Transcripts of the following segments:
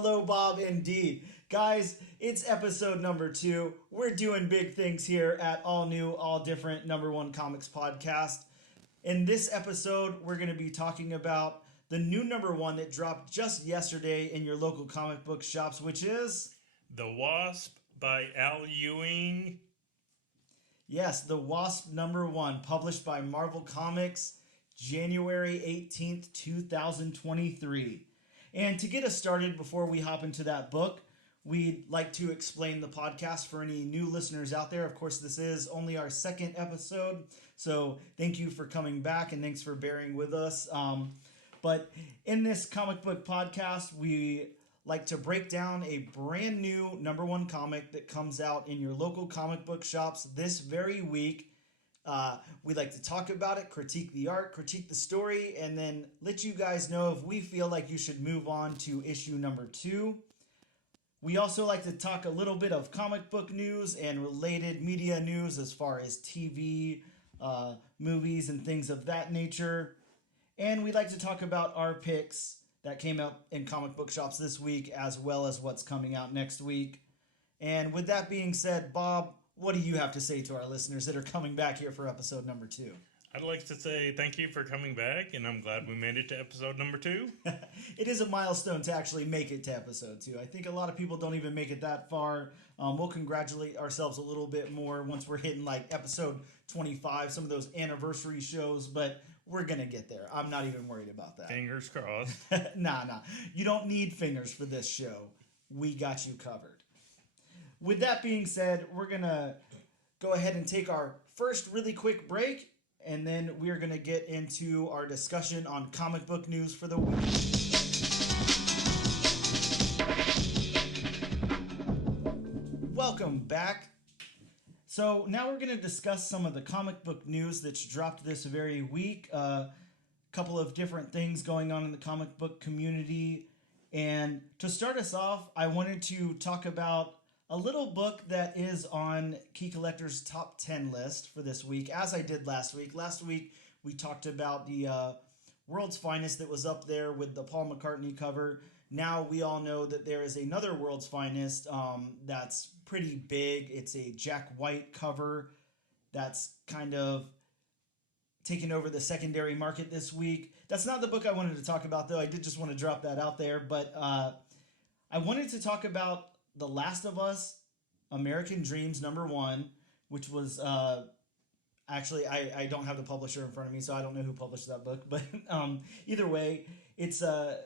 Hello, Bob, indeed. Guys, it's episode number 2. We're doing big things here at All New, All Different Number One Comics Podcast. In this episode, we're going to be talking about the new number 1 that dropped just yesterday in your local comic book shops, which is... The Wasp by Ewing. Yes, The Wasp number 1, published by Marvel Comics, January 18th, 2023. And to get us started before we hop into that book, we'd like to explain the podcast for any new listeners out there. Of course, this is only our second episode, so thank you for coming back and thanks for bearing with us. But in this comic book podcast, we like to break down a brand new number 1 comic that comes out in your local comic book shops this very week. We like to talk about it, critique the art, critique the story, and then let you guys know if we feel like you should move on to issue number 2. We also like to talk a little bit of comic book news and related media news as far as TV, movies, and things of that nature. And we like to talk about our picks that came out in comic book shops this week, as well as what's coming out next week. And with that being said, Bob, what do you have to say to our listeners that are coming back here for episode number 2? I'd like to say thank you for coming back, and I'm glad we made it to episode number 2. It is a milestone to actually make it to episode 2. I think a lot of people don't even make it that far. We'll congratulate ourselves a little bit more once we're hitting like episode 25, some of those anniversary shows, but we're going to get there. I'm not even worried about that. Fingers crossed. Nah. You don't need fingers for this show. We got you covered. With that being said, we're going to go ahead and take our first really quick break, and then we're going to get into our discussion on comic book news for the week. Welcome back. So now we're going to discuss some of the comic book news that's dropped this very week. A couple of different things going on in the comic book community. And to start us off, I wanted to talk about a little book that is on Key Collector's top 10 list for this week, as I did last week. Last week, we talked about the World's Finest that was up there with the Paul McCartney cover. Now we all know that there is another World's Finest that's pretty big. It's a Jack White cover that's kind of taking over the secondary market this week. That's not the book I wanted to talk about, though. I did just want to drop that out there. But I wanted to talk about The Last of Us, American Dreams number 1, which was actually, I don't have the publisher in front of me, so I don't know who published that book. But either way, it's a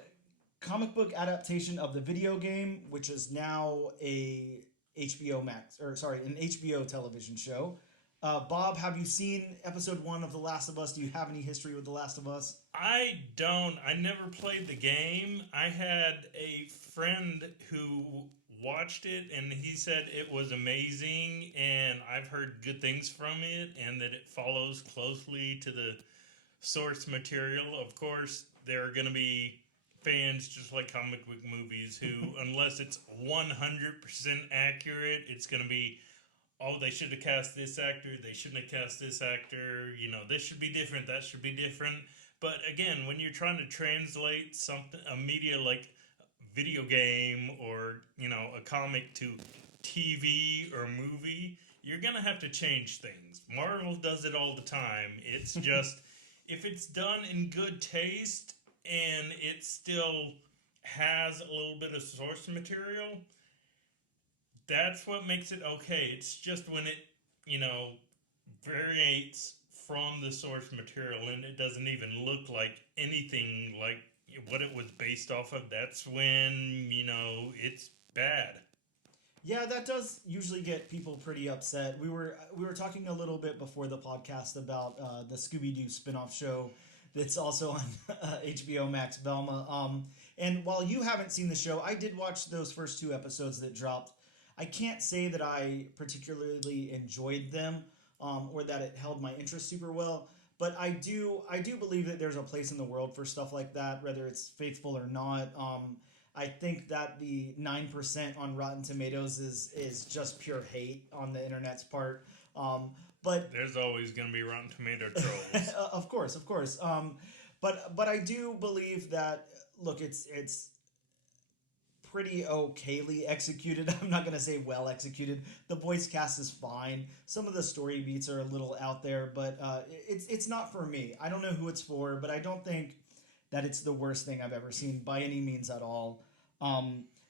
comic book adaptation of the video game, which is now an HBO television show. Bob, have you seen episode 1 of The Last of Us? Do you have any history with The Last of Us? I don't. I never played the game. I had a friend who watched it, and he said it was amazing, and I've heard good things from it, and that it follows closely to the source material. Of course, there are going to be fans, just like comic book movies, who, unless it's 100% accurate, it's going to be, oh, they should have cast this actor, they shouldn't have cast this actor, this should be different, that should be different. But again, when you're trying to translate a media like video game or, a comic to TV or movie, you're going to have to change things. Marvel does it all the time. It's just, if it's done in good taste and it still has a little bit of source material, that's what makes it okay. It's just when it, variates from the source material and it doesn't even look like anything like what it was based off of, that's when, it's bad. Yeah, that does usually get people pretty upset. We were talking a little bit before the podcast about the Scooby-Doo spinoff show that's also on HBO Max, Velma. And while you haven't seen the show, I did watch those first 2 episodes that dropped. I can't say that I particularly enjoyed them or that it held my interest super well. But I do believe that there's a place in the world for stuff like that, whether it's faithful or not. I think that the 9% on Rotten Tomatoes is just pure hate on the internet's part. But there's always going to be Rotten Tomato trolls. Of course. But I do believe that, look, it's pretty okayly executed. I'm not going to say well executed. The voice cast is fine. Some of the story beats are a little out there, but it's not for me. I don't know who it's for, but I don't think that it's the worst thing I've ever seen by any means at all.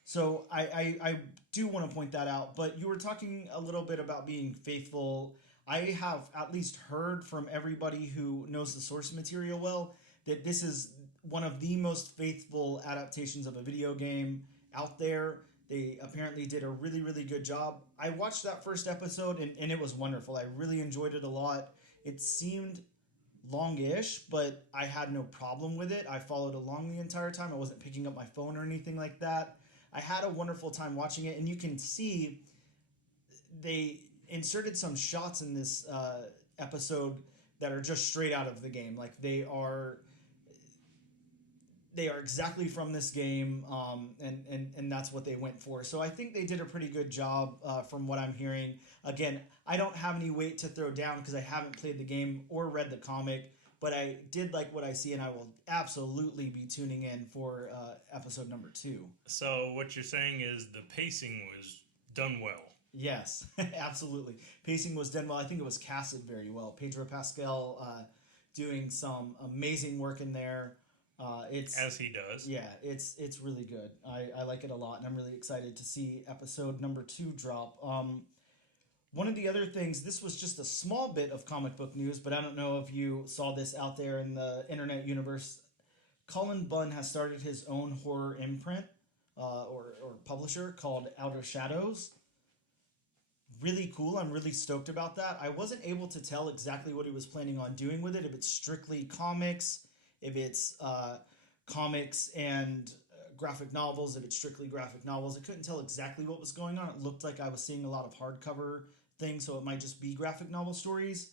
So I do want to point that out. But you were talking a little bit about being faithful. I have at least heard from everybody who knows the source material well that this is one of the most faithful adaptations of a video game out there. They apparently did a really, really good job. I watched that first episode and it was wonderful. I really enjoyed it a lot. It seemed longish, but I had no problem with it. I followed along the entire time. I wasn't picking up my phone or anything like that. I had a wonderful time watching it, and you can see they inserted some shots in this episode that are just straight out of the game. Like they are exactly from this game, and that's what they went for. So I think they did a pretty good job from what I'm hearing. Again, I don't have any weight to throw down because I haven't played the game or read the comic, but I did like what I see, and I will absolutely be tuning in for episode number 2. So what you're saying is the pacing was done well. Yes, absolutely. Pacing was done well. I think it was casted very well. Pedro Pascal doing some amazing work in there. It's as he does. Yeah, it's really good. I like it a lot, and I'm really excited to see episode number 2 drop. One of the other things, this was just a small bit of comic book news, but I don't know if you saw this out there in the internet universe. Colin Bunn has started his own horror imprint or publisher called Outer Shadows. Really cool. I'm really stoked about that. I wasn't able to tell exactly what he was planning on doing with it, if it's strictly comics, if it's comics and graphic novels, if it's strictly graphic novels. I couldn't tell exactly what was going on. It looked like I was seeing a lot of hardcover things, so it might just be graphic novel stories.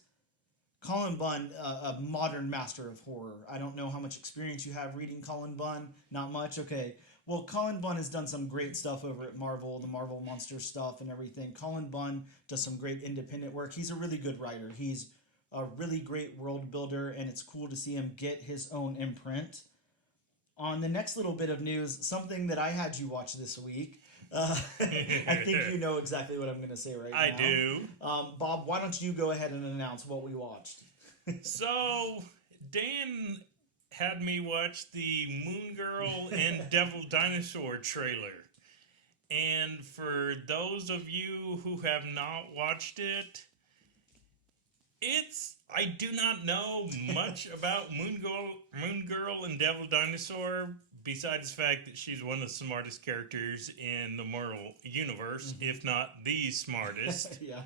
Colin Bunn, a modern master of horror. I don't know how much experience you have reading Colin Bunn. Not much? Okay. Well, Colin Bunn has done some great stuff over at Marvel, the Marvel Monster stuff and everything. Colin Bunn does some great independent work. He's a really good writer. He's a really great world builder, and it's cool to see him get his own imprint. On the next little bit of news, something that I had you watch this week. I think you know exactly what I'm going to say right now. I do. Bob, why don't you go ahead and announce what we watched? So, Dan had me watch the Moon Girl and Devil Dinosaur trailer. And for those of you who have not watched it, I do not know much about Moon Girl and Devil Dinosaur, besides the fact that she's one of the smartest characters in the Marvel universe, if not the smartest. Yeah.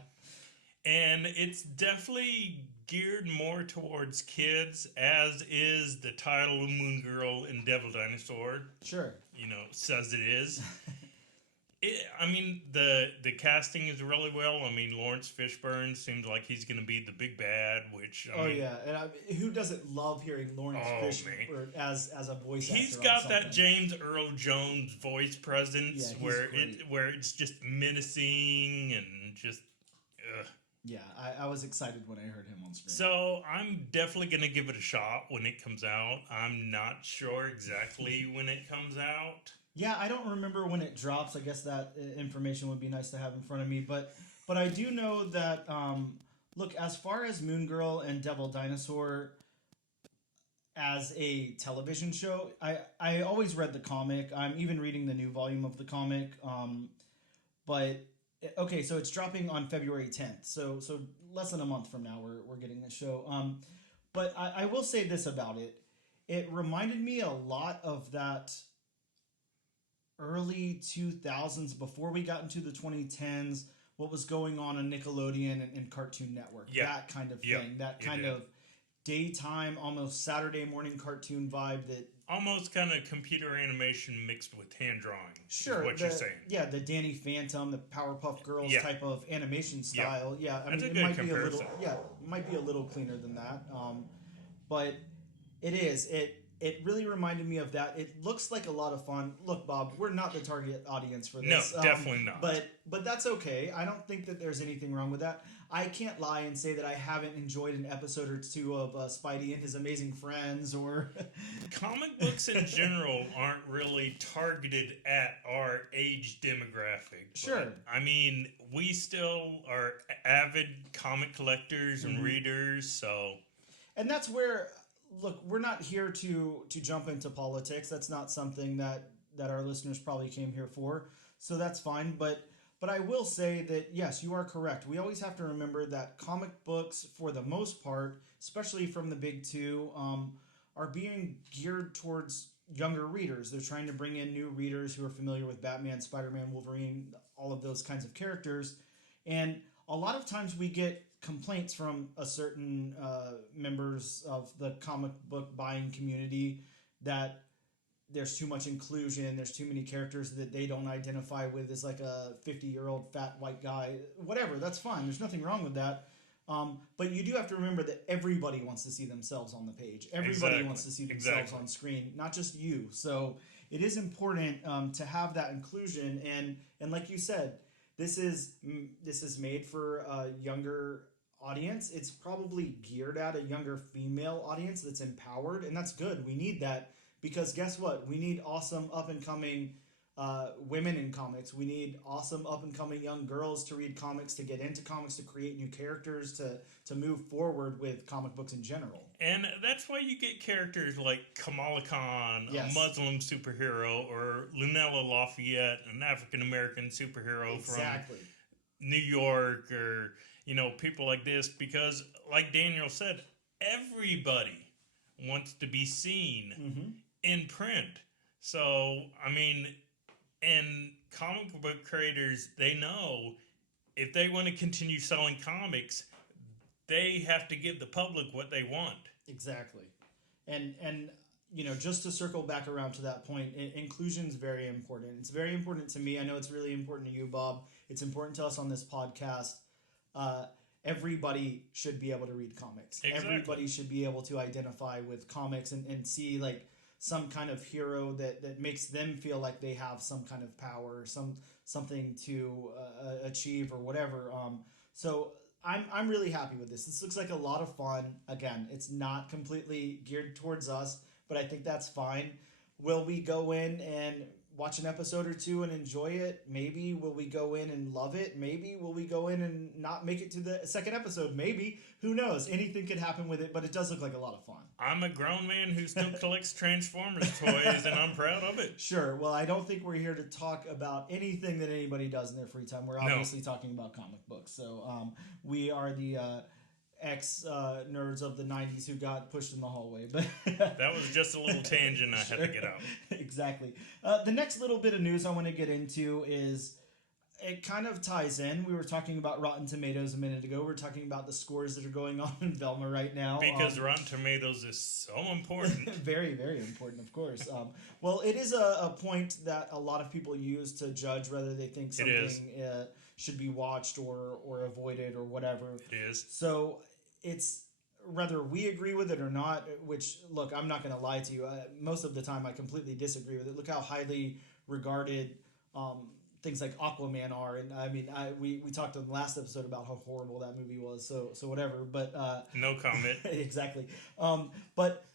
And it's definitely geared more towards kids, as is the title of Moon Girl and Devil Dinosaur. Sure. Says it is. The casting is really well. Lawrence Fishburne seems like he's going to be the big bad, which... yeah. And who doesn't love hearing Lawrence Fishburne as a voice actor? He's got that James Earl Jones voice presence where it's just menacing and just... Yeah, I was excited when I heard him on screen. So I'm definitely going to give it a shot when it comes out. I'm not sure exactly when it comes out. Yeah, I don't remember when it drops. I guess that information would be nice to have in front of me. But I do know that, look, as far as Moon Girl and Devil Dinosaur as a television show, I always read the comic. I'm even reading the new volume of the comic. But... Okay, so it's dropping on February 10th. So less than a month from now, we're getting this show. But I will say this about it. It reminded me a lot of that early 2000s, before we got into the 2010s, what was going on Nickelodeon and Cartoon Network. Yeah. That kind of thing. That kind of daytime, almost Saturday morning cartoon vibe that... Almost kind of computer animation mixed with hand drawing. Sure. Is what you're saying. Yeah, the Danny Phantom, the Powerpuff Girls type of animation style. Yeah, That's a good comparison. It might be a little cleaner than that. But it is. It it really reminded me of that. It looks like a lot of fun. Look, Bob, we're not the target audience for No, this. definitely not. But that's okay. I don't think that there's anything wrong with that. I can't lie and say that I haven't enjoyed an episode or two of Spidey and His Amazing Friends or... Comic books in general aren't really targeted at our age demographic. Sure. I mean, we still are avid comic collectors and readers, so... And that's where... Look, we're not here to jump into politics. That's not something that our listeners probably came here for. So that's fine. But I will say that, yes, you are correct. We always have to remember that comic books, for the most part, especially from the big two, are being geared towards younger readers. They're trying to bring in new readers who are familiar with Batman, Spider-Man, Wolverine, all of those kinds of characters. And a lot of times we get complaints from a certain members of the comic book buying community that there's too much inclusion, there's too many characters that they don't identify with as like a 50-year-old fat white guy. Whatever, that's fine. There's nothing wrong with that. But you do have to remember that everybody wants to see themselves on the page. Everybody wants to see themselves on screen, not just you. So it is important to have that inclusion. And like you said, this is made for a younger audience. It's probably geared at a younger female audience that's empowered, and that's good. We need that because guess what? We need awesome up-and-coming women in comics. We need awesome up-and-coming young girls to read comics, to get into comics, to create new characters, to move forward with comic books in general. And that's why you get characters like Kamala Khan, Yes. a Muslim superhero, or Lunella Lafayette, an African-American superhero Exactly. from New York, or, you know, people like this, because like Daniel said, everybody wants to be seen in print. So, I mean, and comic book creators, they know if they want to continue selling comics, they have to give the public what they want. Exactly. And you know, just to circle back around to that point, inclusion is very important. It's very important to me. I know it's really important to you, Bob. It's important to us on this podcast. Everybody should be able to read comics. Exactly. Everybody should be able to identify with comics and see like some kind of hero that makes them feel like they have some kind of power, something to achieve or whatever. So I'm really happy with this. This looks like a lot of fun. Again, it's not completely geared towards us, but I think that's fine. Will we go in and watch an episode or two and enjoy it? Maybe. Will we go in and love it? Maybe. Will we go in and not make it to the second episode? Maybe. Who knows? Anything could happen with it, but it does look like a lot of fun. I'm a grown man who still collects Transformers toys, and I'm proud of it. Sure. Well, I don't think we're here to talk about anything that anybody does in their free time. We're obviously talking about comic books. So we are the ex-nerds of the 90s who got pushed in the hallway. But that was just a little tangent I had to get out. Exactly. The next little bit of news I want to get into is, it kind of ties in. We were talking about Rotten Tomatoes a minute ago. We're talking about the scores that are going on in Velma right now. Because Rotten Tomatoes is so important. Very, very important, of course. Well, it is a point that a lot of people use to judge whether they think something should be watched or avoided or whatever. It is. So it's whether we agree with it or not, which, look, I'm not going to lie to you. Most of the time I completely disagree with it. Look how highly regarded things like Aquaman are, and I mean, we talked in the last episode about how horrible that movie was, so whatever. But no comment. Exactly. But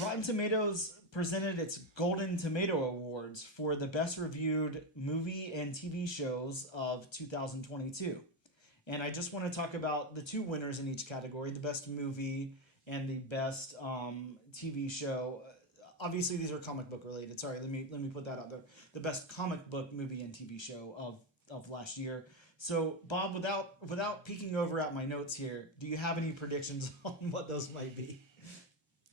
Rotten Tomatoes presented its Golden Tomato Awards for the best reviewed movie and TV shows of 2022, and I just want to talk about the two winners in each category: the best movie and the best TV show. Obviously, these are comic book related. Sorry, let me put that out there. The best comic book movie and TV show of last year. So, Bob, without peeking over at my notes here, do you have any predictions on what those might be?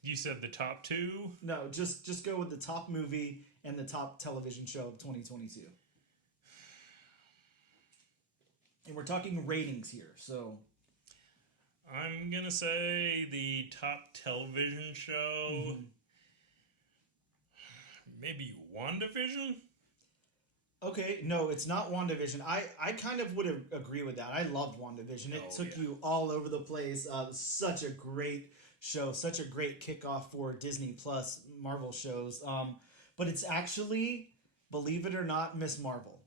You said the top two? No, just go with the top movie and the top television show of 2022. And we're talking ratings here, so... I'm going to say the top television show... Mm-hmm. Maybe WandaVision? Okay, no, it's not WandaVision. I kind of would agree with that. I loved WandaVision. It took you all over the place. Such a great show, such a great kickoff for Disney Plus Marvel shows. But it's actually, believe it or not, Miss Marvel,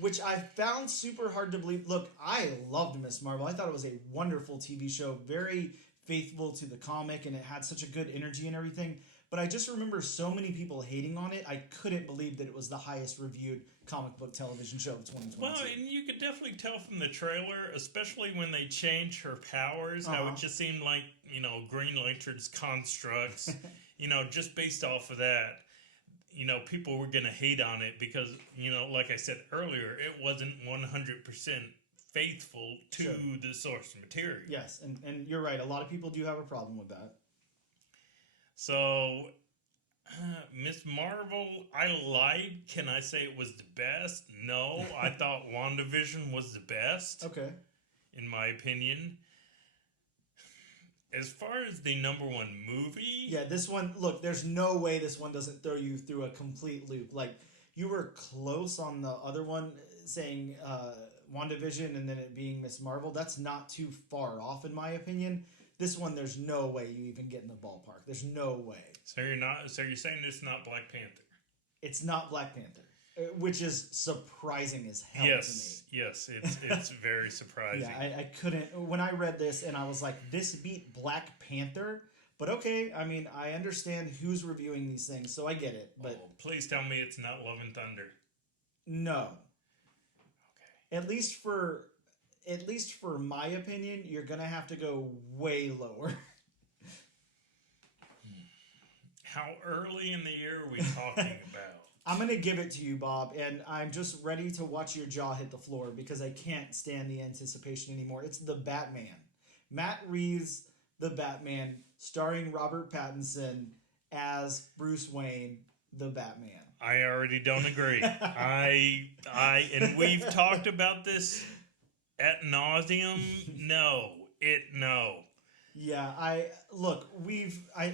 which I found super hard to believe. Look, I loved Miss Marvel. I thought it was a wonderful TV show, very faithful to the comic, and it had such a good energy and everything. But I just remember so many people hating on it. I couldn't believe that it was the highest reviewed comic book television show of 2022. Well, and you could definitely tell from the trailer, especially when they changed her powers, how it just seemed like, Green Lantern's constructs, just based off of that. People were going to hate on it because, like I said earlier, it wasn't 100% faithful to the source material. Yes, and you're right. A lot of people do have a problem with that. So, Miss Marvel, I lied. Can I say it was the best? No, I thought WandaVision was the best. Okay. In my opinion. As far as the number one movie... Yeah, this one, look, there's no way this one doesn't throw you through a complete loop. Like, you were close on the other one, saying WandaVision and then it being Miss Marvel. That's not too far off, in my opinion. This one, there's no way you even get in the ballpark. There's no way. So you're saying it's not Black Panther? It's not Black Panther, which is surprising as hell to me. Yes, it's very surprising. Yeah, I couldn't. When I read this and I was like, this beat Black Panther. But okay, I mean, I understand who's reviewing these things, so I get it. But please tell me it's not Love and Thunder. No. Okay. At least for my opinion, you're gonna have to go way lower. How early in the year are we talking about? I'm going to give it to you, Bob, and I'm just ready to watch your jaw hit the floor because I can't stand the anticipation anymore. It's The Batman. Matt Reeves' The Batman, starring Robert Pattinson as Bruce Wayne, the Batman. I already don't agree. And we've talked about this ad nauseum. No. Yeah, I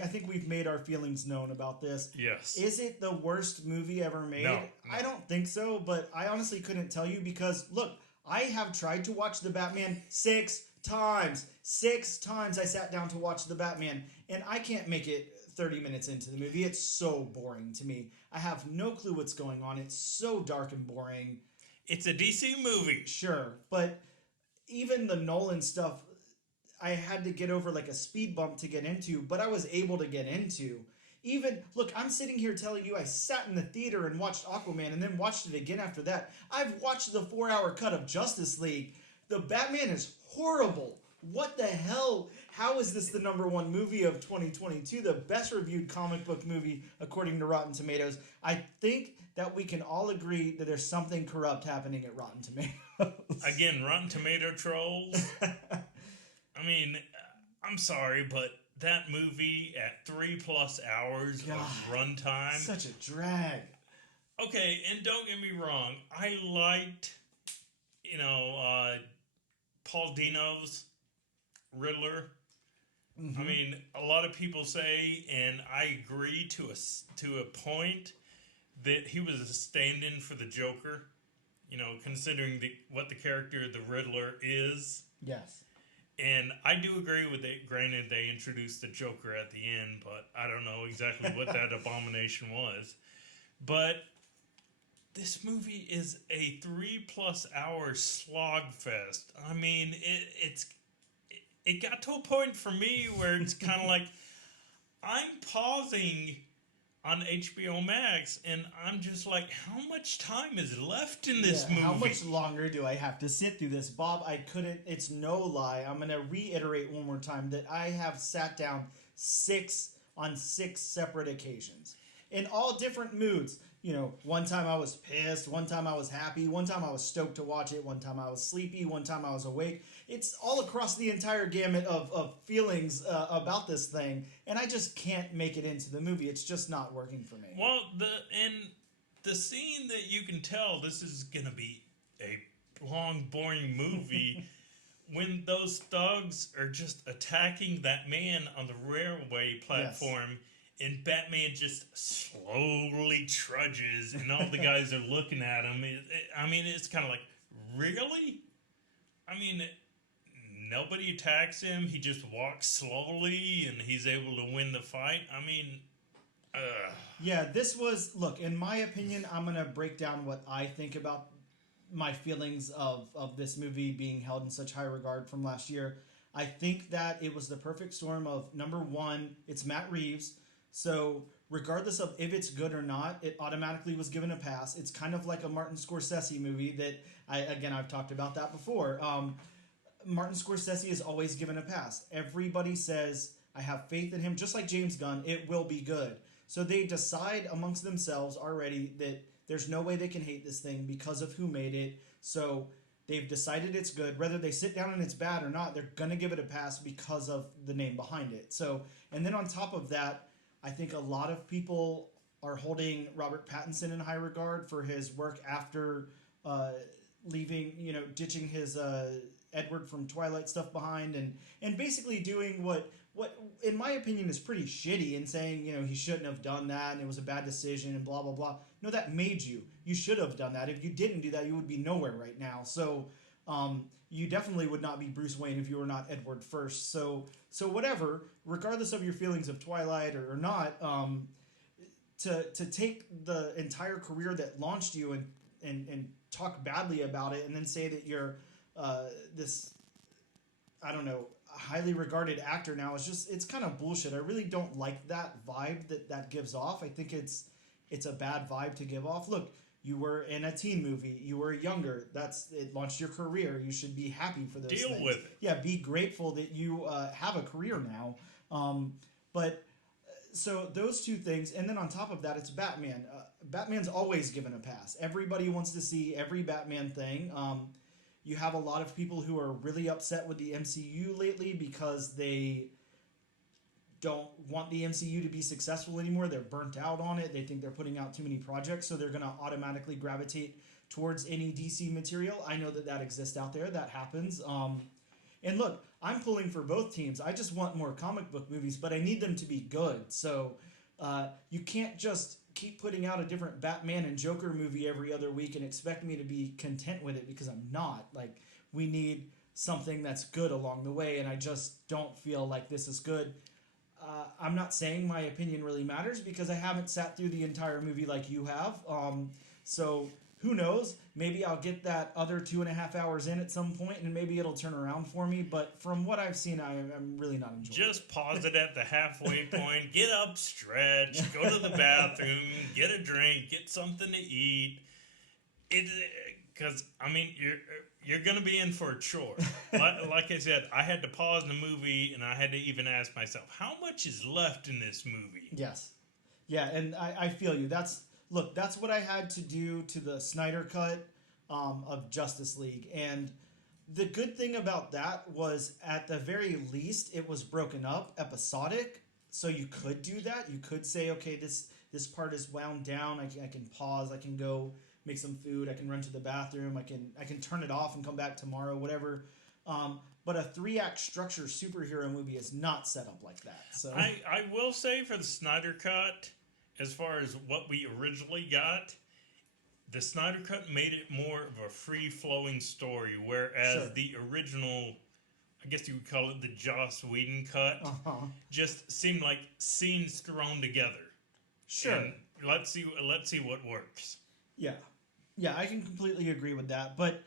think we've made our feelings known about this. Yes. Is it the worst movie ever made? No. I don't think so, but I honestly couldn't tell you because, look, I have tried to watch The Batman 6 times. 6 times I sat down to watch The Batman, and I can't make it 30 minutes into the movie. It's so boring to me. I have no clue what's going on. It's so dark and boring. It's a DC movie. Sure, but even the Nolan stuff, I had to get over like a speed bump to get into, but I was able to get into. Even, look, I'm sitting here telling you I sat in the theater and watched Aquaman and then watched it again after that. I've watched the 4-hour cut of Justice League. The Batman is horrible. What the hell? How is this the number one movie of 2022? The best reviewed comic book movie according to Rotten Tomatoes. I think that we can all agree that there's something corrupt happening at Rotten Tomatoes. Again, Rotten Tomato trolls. I mean, I'm sorry, but that movie at 3+ hours of runtime. Such a drag. Okay, and don't get me wrong. I liked, Paul Dino's Riddler. Mm-hmm. I mean, a lot of people say, and I agree to a point, that he was a stand-in for the Joker. Considering what the character of the Riddler is. Yes. And I do agree with it. Granted, they introduced the Joker at the end, but I don't know exactly what that abomination was. But this movie is a 3+ hour slog fest. I mean, it got to a point for me where it's kind of like I'm pausing on HBO Max, and I'm just like, how much time is left in this movie? How much longer do I have to sit through this? Bob, I couldn't, it's no lie. I'm going to reiterate one more time that I have sat down 6 separate occasions in all different moods. One time I was pissed, one time I was happy, one time I was stoked to watch it, one time I was sleepy, one time I was awake. It's all across the entire gamut of feelings about this thing, and I just can't make it into the movie. It's just not working for me. Well, the scene that you can tell this is going to be a long, boring movie when those thugs are just attacking that man on the railway platform. Yes. And Batman just slowly trudges, and all the guys are looking at him. It's kind of like, really? I mean, nobody attacks him. He just walks slowly, and he's able to win the fight. I mean, Yeah, this was, look, in my opinion, I'm going to break down what I think about my feelings of this movie being held in such high regard from last year. I think that it was the perfect storm of, number one, it's Matt Reeves. So regardless of if it's good or not, it automatically was given a pass. It's kind of like a Martin Scorsese movie that, I've talked about that before. Martin Scorsese is always given a pass. Everybody says, I have faith in him, just like James Gunn, it will be good. So they decide amongst themselves already that there's no way they can hate this thing because of who made it. So they've decided it's good. Whether they sit down and it's bad or not, they're going to give it a pass because of the name behind it. So, and then on top of that, I think a lot of people are holding Robert Pattinson in high regard for his work after ditching his Edward from Twilight stuff behind and basically doing what in my opinion is pretty shitty and saying, he shouldn't have done that and it was a bad decision and blah, blah, blah. No, that made you. You should have done that. If you didn't do that, you would be nowhere right now. So you definitely would not be Bruce Wayne if you were not Edward first. So whatever, regardless of your feelings of Twilight or not, to take the entire career that launched you and talk badly about it and then say that you're this, I don't know, highly regarded actor now it's kind of bullshit. I really don't like that vibe that gives off. I think it's a bad vibe to give off. Look, you were in a teen movie. You were younger. It launched your career. You should be happy for those things. Deal with it. Yeah, be grateful that you have a career now. So those two things, and then on top of that, it's Batman. Batman's always given a pass. Everybody wants to see every Batman thing. You have a lot of people who are really upset with the MCU lately because they don't want the MCU to be successful anymore. They're burnt out on it. They think they're putting out too many projects, so they're going to automatically gravitate towards any DC material. I know that exists out there. That happens. And look, I'm pulling for both teams. I just want more comic book movies, but I need them to be good. So you can't just keep putting out a different Batman and Joker movie every other week and expect me to be content with it, because I'm not. Like, we need something that's good along the way, and I just don't feel like this is good. I'm not saying my opinion really matters because I haven't sat through the entire movie like you have. So who knows? Maybe I'll get that other 2.5 hours in at some point, and maybe it'll turn around for me. But from what I've seen, I'm really not enjoying it. Just pause it at the halfway point. Get up, stretch, go to the bathroom, get a drink, get something to eat. Because you're going to be in for a chore. Like I said, I had to pause the movie, and I had to even ask myself, how much is left in this movie? Yes. Yeah, and I feel you. That's what I had to do to the Snyder Cut of Justice League. And the good thing about that was, at the very least, it was broken up, episodic. So you could do that. You could say, okay, this part is wound down. I can pause. I can go make some food. I can run to the bathroom. I can turn it off and come back tomorrow, whatever. But a 3-act structure superhero movie is not set up like that. So I will say, for the Snyder Cut, as far as what we originally got, the Snyder Cut made it more of a free-flowing story, whereas the original, I guess you would call it the Joss Whedon cut, just seemed like scenes thrown together. Sure. And let's see what works. Yeah, I can completely agree with that. But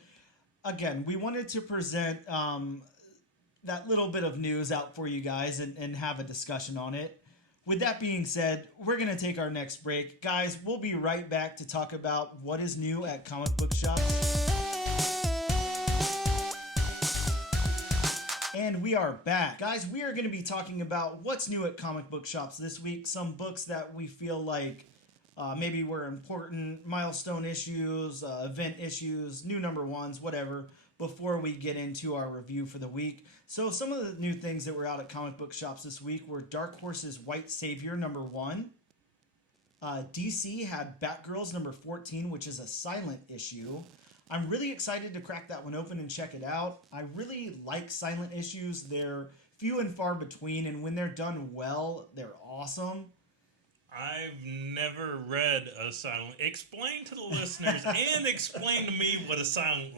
again, we wanted to present that little bit of news out for you guys and have a discussion on it. With that being said, we're going to take our next break. Guys, we'll be right back to talk about what is new at comic book shops. And we are back. Guys, we are going to be talking about what's new at comic book shops this week. Some books that we feel like maybe were important, milestone issues, event issues, new number ones, whatever, before we get into our review for the week. So some of the new things that were out at comic book shops this week were Dark Horse's White Savior number 1. DC had Batgirls number 14, which is a silent issue. I'm really excited to crack that one open and check it out. I really like silent issues. They're few and far between, and when they're done well, they're awesome. I've never read a silent. Explain to the listeners and explain to me what a silent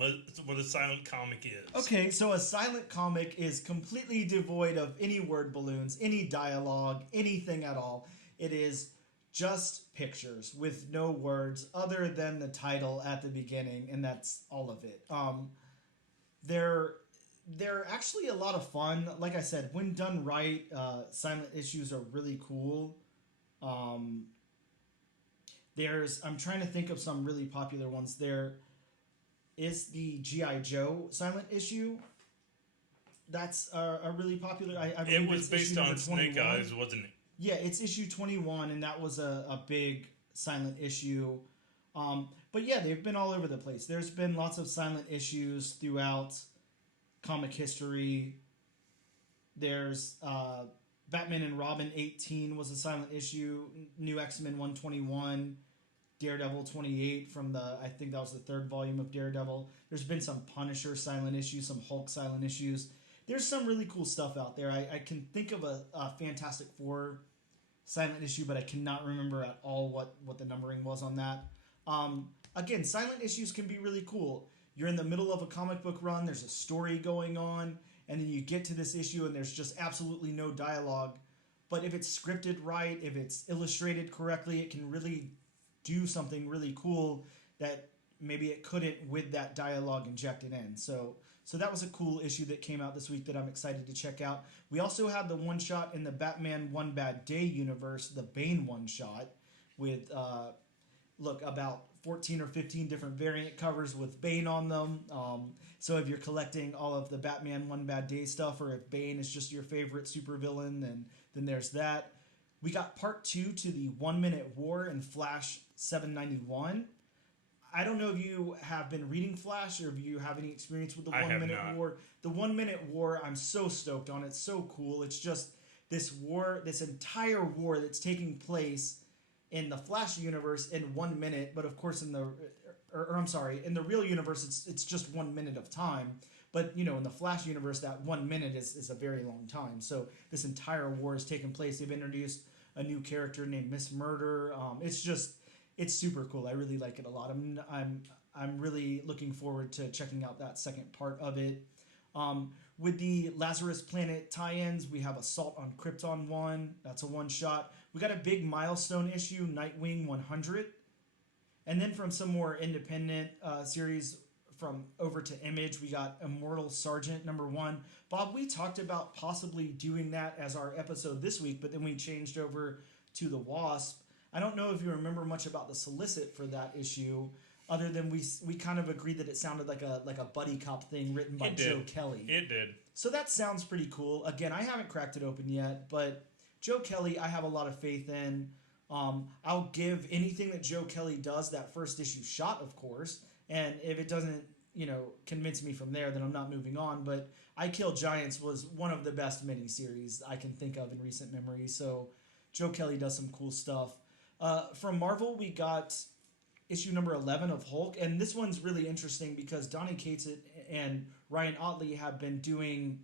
comic is. Okay, so a silent comic is completely devoid of any word balloons, any dialogue, anything at all. It is just pictures with no words other than the title at the beginning, and that's all of it. They're actually a lot of fun. Like I said, when done right, silent issues are really cool. I'm trying to think of some really popular ones. There is the G.I. Joe silent issue. That's a really popular. I believe it was based on Snake 21. Eyes, wasn't it? Yeah, it's issue 21, and that was a big silent issue. But yeah, they've been all over the place. There's been lots of silent issues throughout comic history. There's Batman and Robin 18 was a silent issue. New X-Men 121. Daredevil 28 from I think that was the third volume of Daredevil. There's been some Punisher silent issues, some Hulk silent issues. There's some really cool stuff out there. I can think of a Fantastic Four silent issue, but I cannot remember at all what the numbering was on that. Again, silent issues can be really cool. You're in the middle of a comic book run, there's a story going on, and then you get to this issue and there's just absolutely no dialogue. But if it's scripted right, if it's illustrated correctly, it can really do something really cool that maybe it couldn't with that dialogue injected in. So that was a cool issue that came out this week that I'm excited to check out. We also had the one-shot in the Batman One Bad Day universe, the Bane one-shot, with, about 14 or 15 different variant covers with Bane on them. So if you're collecting all of the Batman One Bad Day stuff, or if Bane is just your favorite supervillain, then there's that. We got part 2 to the 1 Minute War in Flash 791. I don't know if you have been reading Flash or if you have any experience with the 1 Minute War. The 1 Minute War, I'm so stoked on. It's so cool. It's just this war, this entire war that's taking place in the Flash universe in 1 minute, but of course in the real universe it's just 1 minute of time. But in the Flash universe, that 1 minute is a very long time. So this entire war is taking place. They've introduced a new character named Miss Murder. It's super cool. I really like it a lot. I'm really looking forward to checking out that second part of it. With the Lazarus Planet tie-ins, we have Assault on Krypton 1. That's a one-shot. We got a big milestone issue, Nightwing 100. And then from some more independent series from over to Image, we got Immortal Sergeant #1. Bob, we talked about possibly doing that as our episode this week, but then we changed over to the Wasp. I don't know if you remember much about the solicit for that issue, other than we kind of agreed that it sounded like a buddy cop thing written by Joe Kelly. It did. So that sounds pretty cool. Again, I haven't cracked it open yet, but Joe Kelly, I have a lot of faith in. I'll give anything that Joe Kelly does that first issue shot, of course. And if it doesn't, convince me from there, then I'm not moving on. But I Kill Giants was one of the best miniseries I can think of in recent memory. So Joe Kelly does some cool stuff. From Marvel, we got issue number 11 of Hulk. And this one's really interesting because Donny Cates and Ryan Ottley have been doing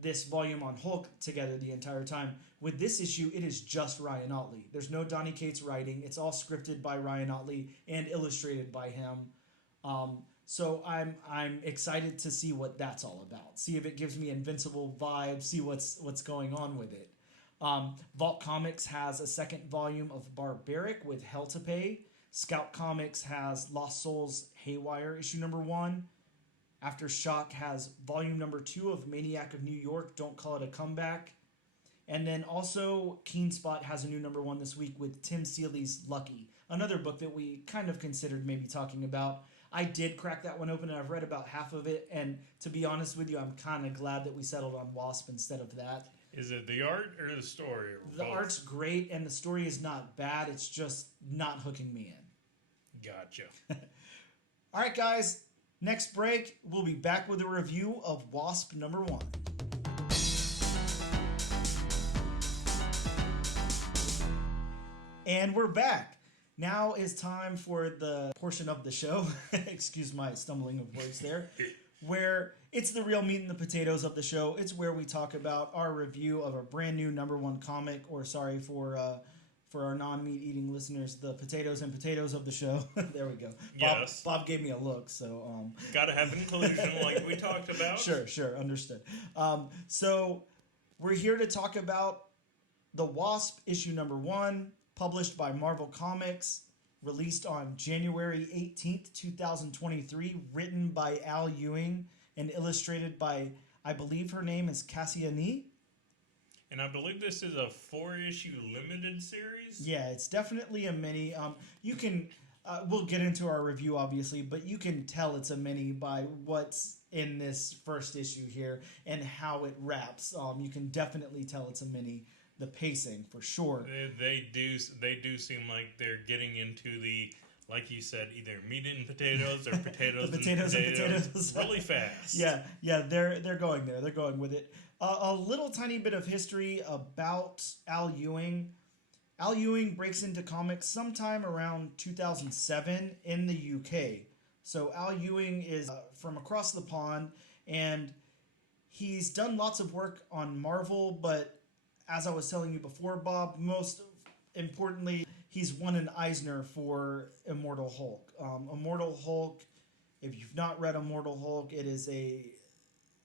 this volume on Hulk together the entire time. With this issue, it is just Ryan Ottley. There's no Donny Cates writing. It's all scripted by Ryan Ottley and illustrated by him. So I'm excited to see what that's all about. See if it gives me Invincible vibes. See what's going on with it. Vault Comics has a second volume of Barbaric with Hell to Pay. Scout Comics has Lost Souls Haywire issue number 1. Aftershock has volume number 2 of Maniac of New York, Don't Call It a Comeback. And then also Keen Spot has a new number 1 this week with Tim Seeley's Lucky, another book that we kind of considered maybe talking about. I did crack that one open and I've read about half of it, and to be honest with you, I'm kind of glad that we settled on Wasp instead of that. Is it the art or the story? Or the both? Art's great and the story is not bad, it's just not hooking me in. Gotcha. All right, guys. Next break, we'll be back with a review of Wasp number 1. And we're back. Now is time for the portion of the show, excuse my stumbling of words there, where it's the real meat and the potatoes of the show. It's where we talk about our review of a brand new number 1 comic, or sorry, for for our non-meat eating listeners, the potatoes and potatoes of the show. There we go. Yes. Bob gave me a look, so Gotta have inclusion, like we talked about. Sure, understood. So we're here to talk about The Wasp, issue number 1, published by Marvel Comics, released on January 18th, 2023, written by Al Ewing and illustrated by, I believe her name is Kasia Nie. And I believe this is a 4-issue limited series. Yeah, it's definitely a mini. You can, we'll get into our review obviously, but you can tell it's a mini by what's in this first issue here and how it wraps. You can definitely tell it's a mini. The pacing for sure. They do seem like they're getting into the, like you said, either meat and potatoes or potatoes, and potatoes really fast. Yeah, they're going there. They're going with it. A little tiny bit of history about Al Ewing. Al Ewing breaks into comics sometime around 2007 in the UK. So Al Ewing is from across the pond, and he's done lots of work on Marvel, but as I was telling you before, Bob, most importantly, he's won an Eisner for Immortal Hulk. Immortal Hulk, if you've not read Immortal Hulk, it is a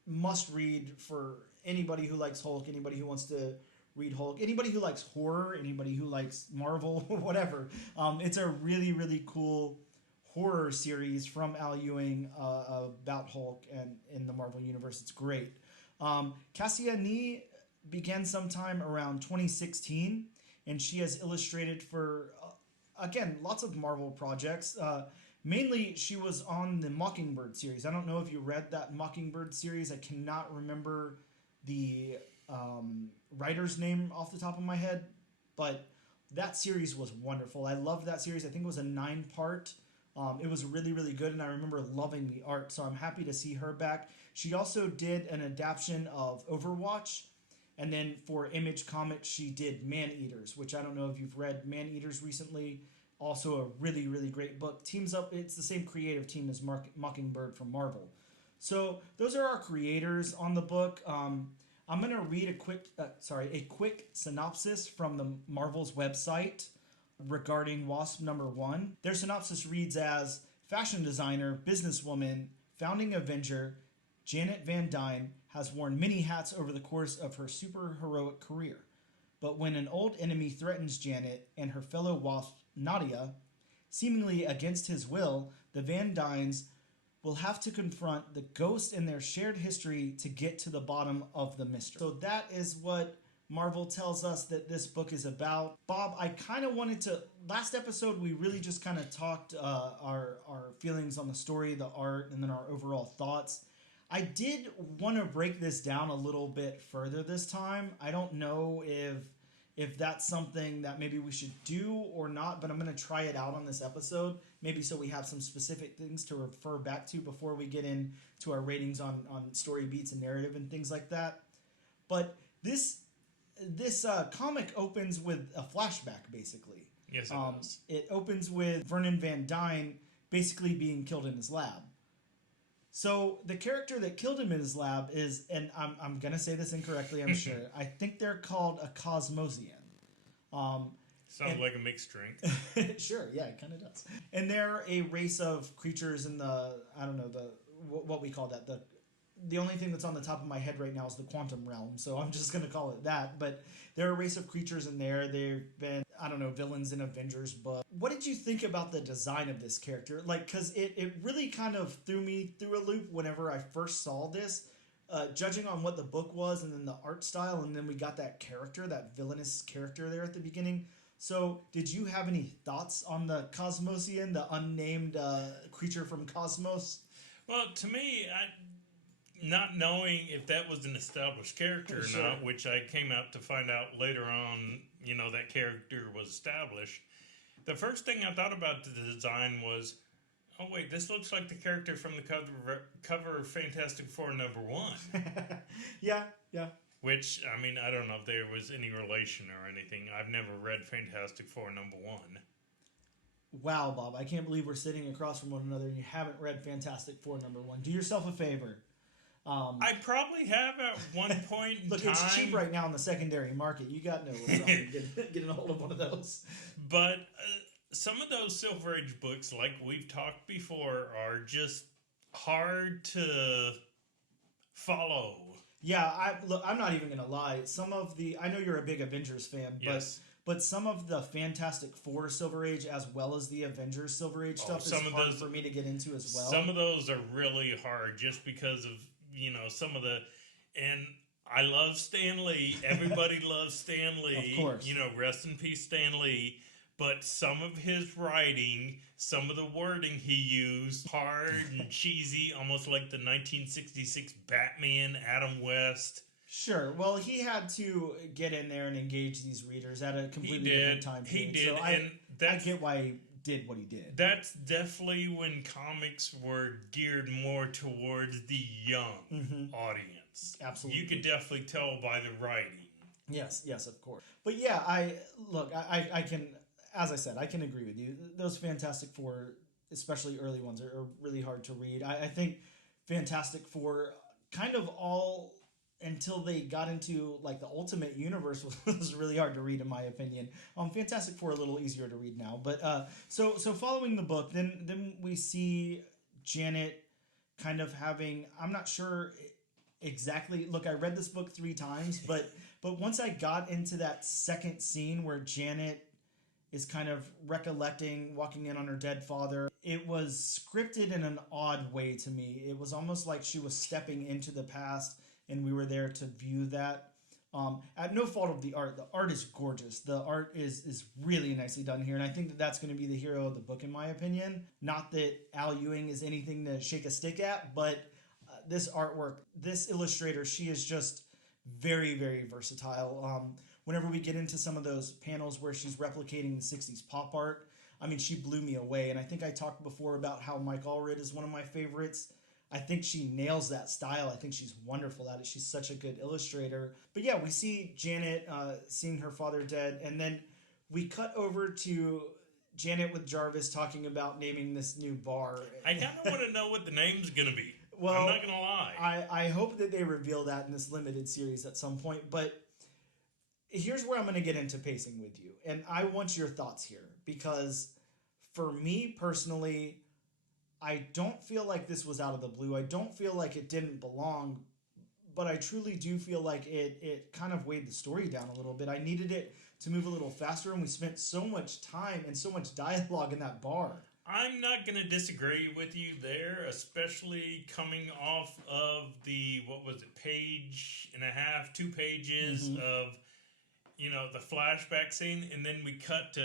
must-read for anybody who likes Hulk, anybody who wants to read Hulk, anybody who likes horror, anybody who likes Marvel, whatever. It's a really, really cool horror series from Al Ewing about Hulk and in the Marvel Universe. It's great. Kasia Nie began sometime around 2016, and she has illustrated for, again, lots of Marvel projects. Mainly, she was on the Mockingbird series. I don't know if you read that Mockingbird series. I cannot remember the writer's name off the top of my head, but that series was wonderful. I loved that series. I think it was a 9-part. It was really, really good, and I remember loving the art, so I'm happy to see her back. She also did an adaptation of Overwatch, and then for Image Comics, she did Man-Eaters, which I don't know if you've read Man-Eaters recently. Also a really, really great book. Teams up, it's the same creative team as Mockingbird from Marvel. So those are our creators on the book. I'm going to read a quick synopsis from the Marvel's website regarding Wasp number 1. Their synopsis reads as, fashion designer, businesswoman, founding Avenger, Janet Van Dyne has worn many hats over the course of her superheroic career. But when an old enemy threatens Janet and her fellow Wasp, Nadia, seemingly against his will, the Van Dynes will have to confront the ghost in their shared history to get to the bottom of the mystery. So that is what Marvel tells us that this book is about. Bob, I kind of wanted to, last episode we really just kind of talked our feelings on the story, the art, and then our overall thoughts. I did want to break this down a little bit further this time. I don't know if that's something that maybe we should do or not, but I'm going to try it out on this episode, maybe so we have some specific things to refer back to before we get into our ratings on story beats and narrative and things like that. But this comic opens with a flashback, basically. Yes, it does. It opens with Vernon Van Dyne basically being killed in his lab. So the character that killed him in his lab is, and I'm going to say this incorrectly, I'm sure. I think they're called a Cosmosian. Sounds like a mixed drink. Sure, yeah, it kind of does. And they're a race of creatures in the, I don't know, what we call that. The only thing that's on the top of my head right now is the quantum realm, so I'm just going to call it that. But they're a race of creatures in there. They've been, I don't know, villains in Avengers. But what did you think about the design of this character? Like, because it really kind of threw me through a loop whenever I first saw this, judging on what the book was and then the art style, and then we got that character, that villainous character there at the beginning. So did you have any thoughts on the Cosmosian, the unnamed creature from Cosmos? Well, to me, not knowing if that was an established character or Sure. not, which I came out to find out later on, that character was established. The first thing I thought about the design was, oh wait, this looks like the character from the cover of Fantastic Four #1. Yeah. Which, I mean, I don't know if there was any relation or anything. I've never read Fantastic Four #1. Wow, Bob, I can't believe we're sitting across from one another and you haven't read Fantastic Four #1. Do yourself a favor. I probably have at one point in Look, time. it's cheap right now in the secondary market. You got no problem getting a hold of one of those. But some of those Silver Age books, like we've talked before, are just hard to follow. Yeah, I'm not even gonna lie. I know you're a big Avengers fan, Yes. but some of the Fantastic Four Silver Age as well as the Avengers Silver Age stuff is hard for me to get into as well. Some of those are really hard just because of some of the, and I love Stan Lee. Everybody loves Stan Lee. Of course. Rest in peace, Stan Lee. But some of his writing, some of the wording he used, hard and cheesy, almost like the 1966 Batman, Adam West. Sure. Well, he had to get in there and engage these readers at a completely different time period. He did. So I get why he did what he did. That's definitely when comics were geared more towards the young audience. Absolutely. You could definitely tell by the writing. Yes, of course. But yeah, I can, as I said, I can agree with you. Those Fantastic Four, especially early ones, are really hard to read. I think Fantastic Four kind of all until they got into like the Ultimate Universe was really hard to read in my opinion. Fantastic Four a little easier to read now, but so following the book, then we see Janet kind of having, I'm not sure exactly. Look, I read this book 3 times, but once I got into that second scene where Janet is kind of recollecting, walking in on her dead father, it was scripted in an odd way to me. It was almost like she was stepping into the past and we were there to view that. At no fault of the art. The art is gorgeous. The art is really nicely done here, and I think that's going to be the hero of the book, in my opinion. Not that Al Ewing is anything to shake a stick at, but this artwork, this illustrator, she is just very, very versatile. Whenever we get into some of those panels where she's replicating the 60s pop art, I mean, she blew me away. And I think I talked before about how Mike Allred is one of my favorites. I think she nails that style. I think she's wonderful at it. She's such a good illustrator. But yeah, we see Janet seeing her father dead, and then we cut over to Janet with Jarvis talking about naming this new bar. I kind of want to know what the name's going to be. Well, I'm not going to lie. I hope that they reveal that in this limited series at some point. But here's where I'm going to get into pacing with you. And I want your thoughts here. Because for me personally, I don't feel like this was out of the blue. I don't feel like it didn't belong, but I truly do feel like it kind of weighed the story down a little bit. I needed it to move a little faster, and we spent so much time and so much dialogue in that bar. I'm not going to disagree with you there, especially coming off of the, what was it, page and a half, 2 pages of, the flashback scene, and then we cut to,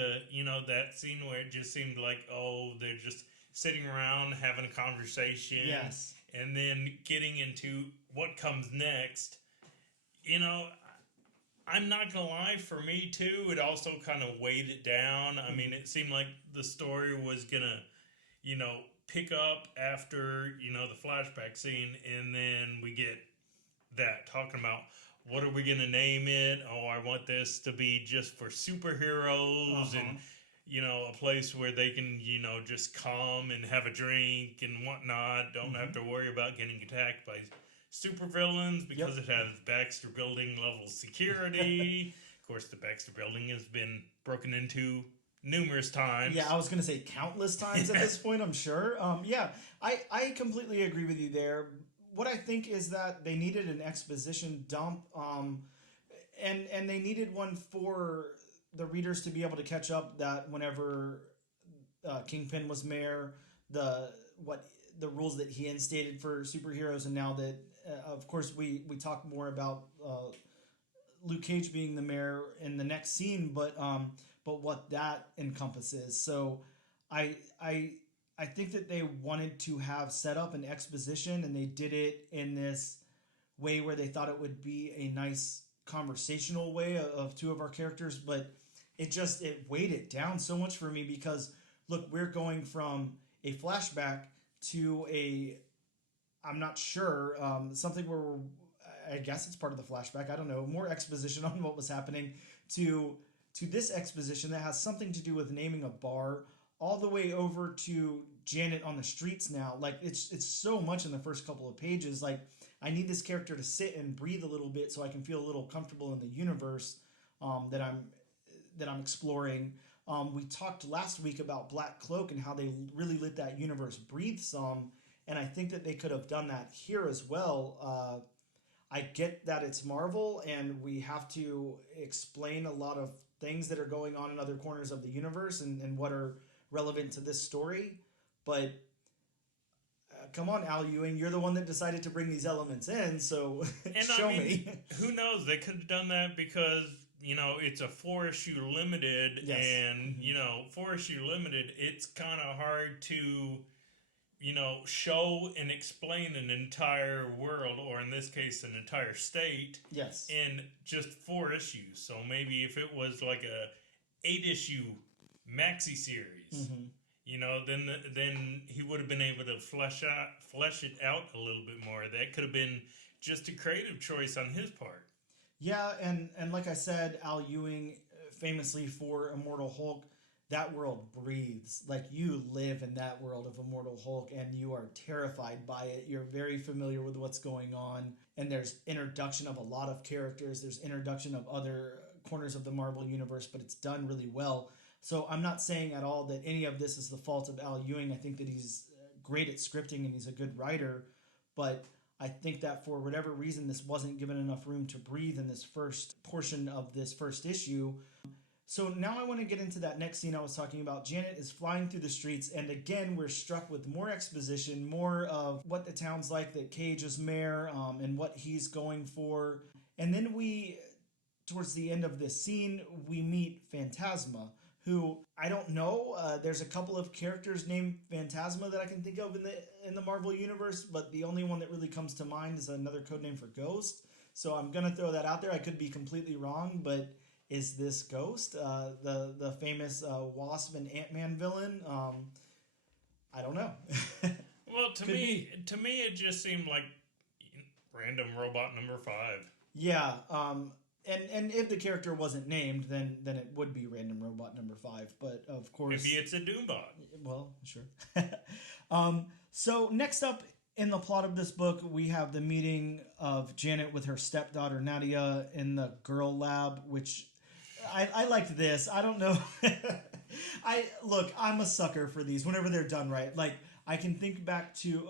that scene where it just seemed like, oh, they're just sitting around having a conversation. Yes. And then getting into what comes next. I'm not going to lie, for me too, it also kind of weighed it down. I mean, it seemed like the story was going to, pick up after, the flashback scene, and then we get that talking about what are we going to name it? Oh, I want this to be just for superheroes and a place where they can, just come and have a drink and whatnot. Don't have to worry about getting attacked by supervillains because it has Baxter Building level security. Of course, the Baxter Building has been broken into numerous times. Yeah, I was going to say countless times at this point, I'm sure. I completely agree with you there. What I think is that they needed an exposition dump, and they needed one for the readers to be able to catch up that whenever Kingpin was mayor, the rules that he instated for superheroes, and now that of course we talk more about Luke Cage being the mayor in the next scene, but what that encompasses. So I think that they wanted to have set up an exposition, and they did it in this way where they thought it would be a nice conversational way of 2 of our characters, but it weighed it down so much for me because, look, we're going from a flashback to I'm not sure, something where I guess it's part of the flashback, I don't know, more exposition on what was happening to this exposition that has something to do with naming a bar, all the way over to Janet on the streets now. Like, it's so much in the first couple of pages. Like, I need this character to sit and breathe a little bit so I can feel a little comfortable in the universe that I'm exploring. We talked last week about Black Cloak and how they really let that universe breathe some, and I think that they could have done that here as well. I get that it's Marvel and we have to explain a lot of things that are going on in other corners of the universe and what are relevant to this story, but come on, Al Ewing, you're the one that decided to bring these elements in, so show me. Who knows? They could have done that because, it's a 4-issue limited, yes. And, 4-issue limited, it's kind of hard to, show and explain an entire world, or in this case, an entire state, yes, in just 4 issues. So maybe if it was like a 8-issue maxi series, then he would have been able to flesh it out a little bit more. That could have been just a creative choice on his part. Yeah, and like I said, Al Ewing, famously for Immortal Hulk, that world breathes. Like, you live in that world of Immortal Hulk, and you are terrified by it. You're very familiar with what's going on, and there's introduction of a lot of characters. There's introduction of other corners of the Marvel Universe, but it's done really well. So I'm not saying at all that any of this is the fault of Al Ewing. I think that he's great at scripting and he's a good writer, but I think that for whatever reason, this wasn't given enough room to breathe in this first portion of this first issue. So now I want to get into that next scene I was talking about. Janet is flying through the streets, and again, we're struck with more exposition, more of what the town's like, that Cage is mayor, and what he's going for. And then towards the end of this scene, we meet Phantasma, who I don't know. There's a couple of characters named Phantasma that I can think of in the Marvel Universe, but the only one that really comes to mind is another codename for Ghost. So I'm going to throw that out there. I could be completely wrong, but is this Ghost, the famous Wasp and Ant-Man villain? I don't know. Well, to me, it just seemed like random robot number 5. Yeah, and if the character wasn't named, then it would be random robot number 5. But of course, maybe it's a Doombot. Well, sure. So next up in the plot of this book, we have the meeting of Janet with her stepdaughter Nadia in the girl lab, which I liked this. I don't know. I'm a sucker for these whenever they're done right. Like, I can think back to,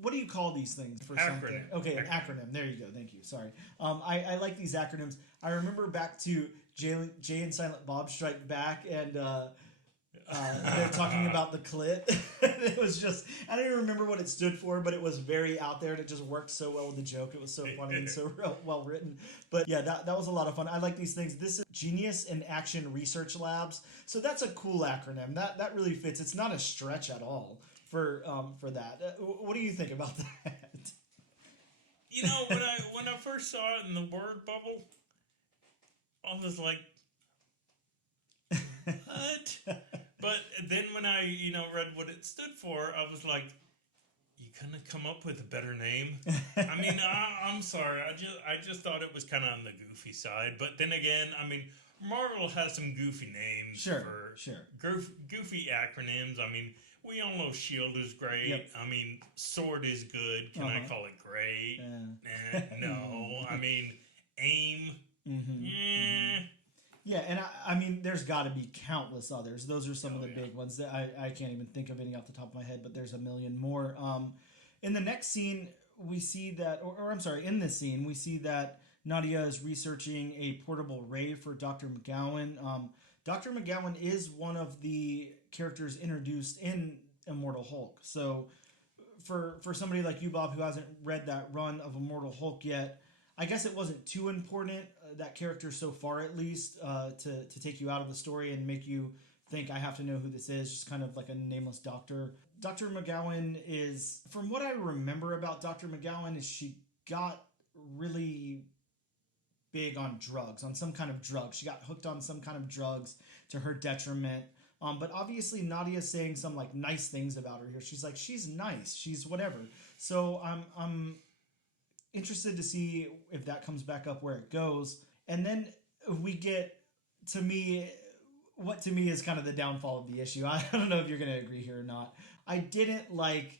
what do you call these things for acronym. Something? Okay, an acronym. There you go. Thank you. Sorry. I like these acronyms. I remember back to Jay and Silent Bob Strike Back, and they're talking about the clit. It was just, I don't even remember what it stood for, but it was very out there, and it just worked so well with the joke. It was so funny and so well written. But yeah, that was a lot of fun. I like these things. This is Genius in Action Research Labs. So that's a cool acronym. That really fits. It's not a stretch at all for that. What do you think about that? When I first saw it in the word bubble, I was like, what? But then when I, read what it stood for, I was like, you couldn't have come up with a better name. I mean, I'm sorry. I just thought it was kind of on the goofy side. But then again, I mean, Marvel has some goofy names Sure. Goofy acronyms. I mean, we all know SHIELD is great. Yep. I mean, SWORD is good. Can I call it great? No. I mean, AIM. Yeah, and I mean, there's got to be countless others. Those are some of the big ones that I can't even think of any off the top of my head, but there's a million more. In the next scene, we see that, in this scene, we see that Nadia is researching a portable ray for Dr. McGowan. Dr. McGowan is one of the characters introduced in Immortal Hulk. So for somebody like you, Bob, who hasn't read that run of Immortal Hulk yet, I guess it wasn't too important, that character so far at least, to take you out of the story and make you think I have to know who this is, just kind of like a nameless doctor. Dr. McGowan is, from what I remember about Dr. McGowan, is she got really big on drugs, on some kind of drug. She got hooked on some kind of drugs to her detriment. But obviously Nadia's saying some like nice things about her here. She's like, she's nice, she's whatever. So I'm interested to see if that comes back up where it goes. And then we get, what to me is kind of the downfall of the issue. I don't know if you're going to agree here or not. I didn't like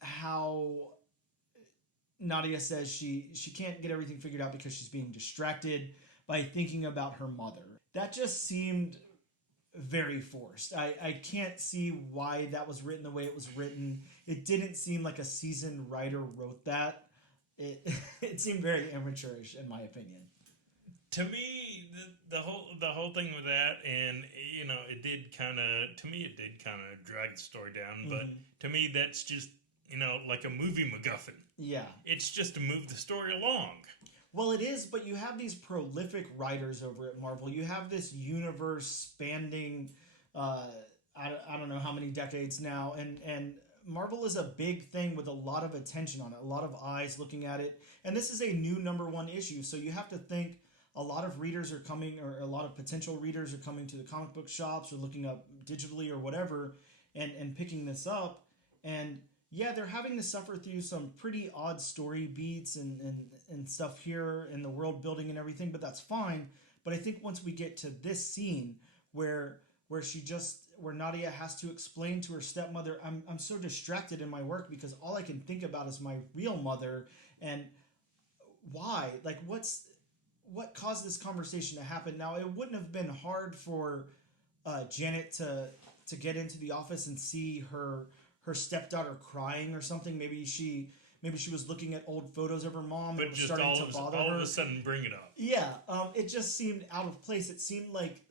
how Nadia says she can't get everything figured out because she's being distracted by thinking about her mother. That just seemed very forced. I can't see why that was written the way it was written. It didn't seem like a seasoned writer wrote that. It it seemed very amateurish in my opinion. To me, the whole thing with that, and it did kind of drag the story down. But to me, that's just like a movie MacGuffin. Yeah. It's just to move the story along. Well, it is, but you have these prolific writers over at Marvel. You have this universe spanning, I don't know how many decades now, and Marvel is a big thing with a lot of attention on it, a lot of eyes looking at it, and this is a new #1 issue, so you have to think a lot of readers are coming, or a lot of potential readers are coming to the comic book shops or looking up digitally or whatever, and picking this up, and yeah, they're having to suffer through some pretty odd story beats and stuff here in the world building and everything, but that's fine. But I think once we get to this scene where Nadia has to explain to her stepmother, I'm so distracted in my work because all I can think about is my real mother, and why? Like, what caused this conversation to happen? Now, it wouldn't have been hard for Janet to get into the office and see her stepdaughter crying or something. Maybe she was looking at old photos of her mom, but and it was just starting to bother her. all of a sudden bring it up. Yeah, it just seemed out of place. It seemed like,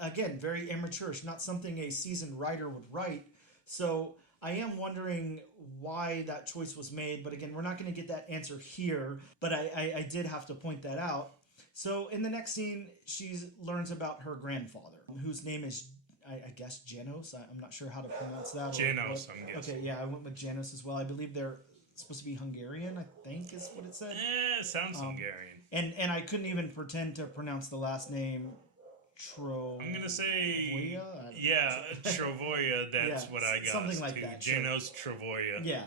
again, very amateurish, not something a seasoned writer would write. So I am wondering why that choice was made. But again, we're not going to get that answer here. But I did have to point that out. So in the next scene, she learns about her grandfather, whose name is, I guess, Janos. I'm not sure how to pronounce that. Janos, I'm guessing. Okay, yeah, I went with Janos as well. I believe they're supposed to be Hungarian, I think is what it said. Sounds Hungarian. And I couldn't even pretend to pronounce the last name. I'm gonna say, yeah, Trovoya. That's what I got. Something like that. Janos Trovoya. Yeah.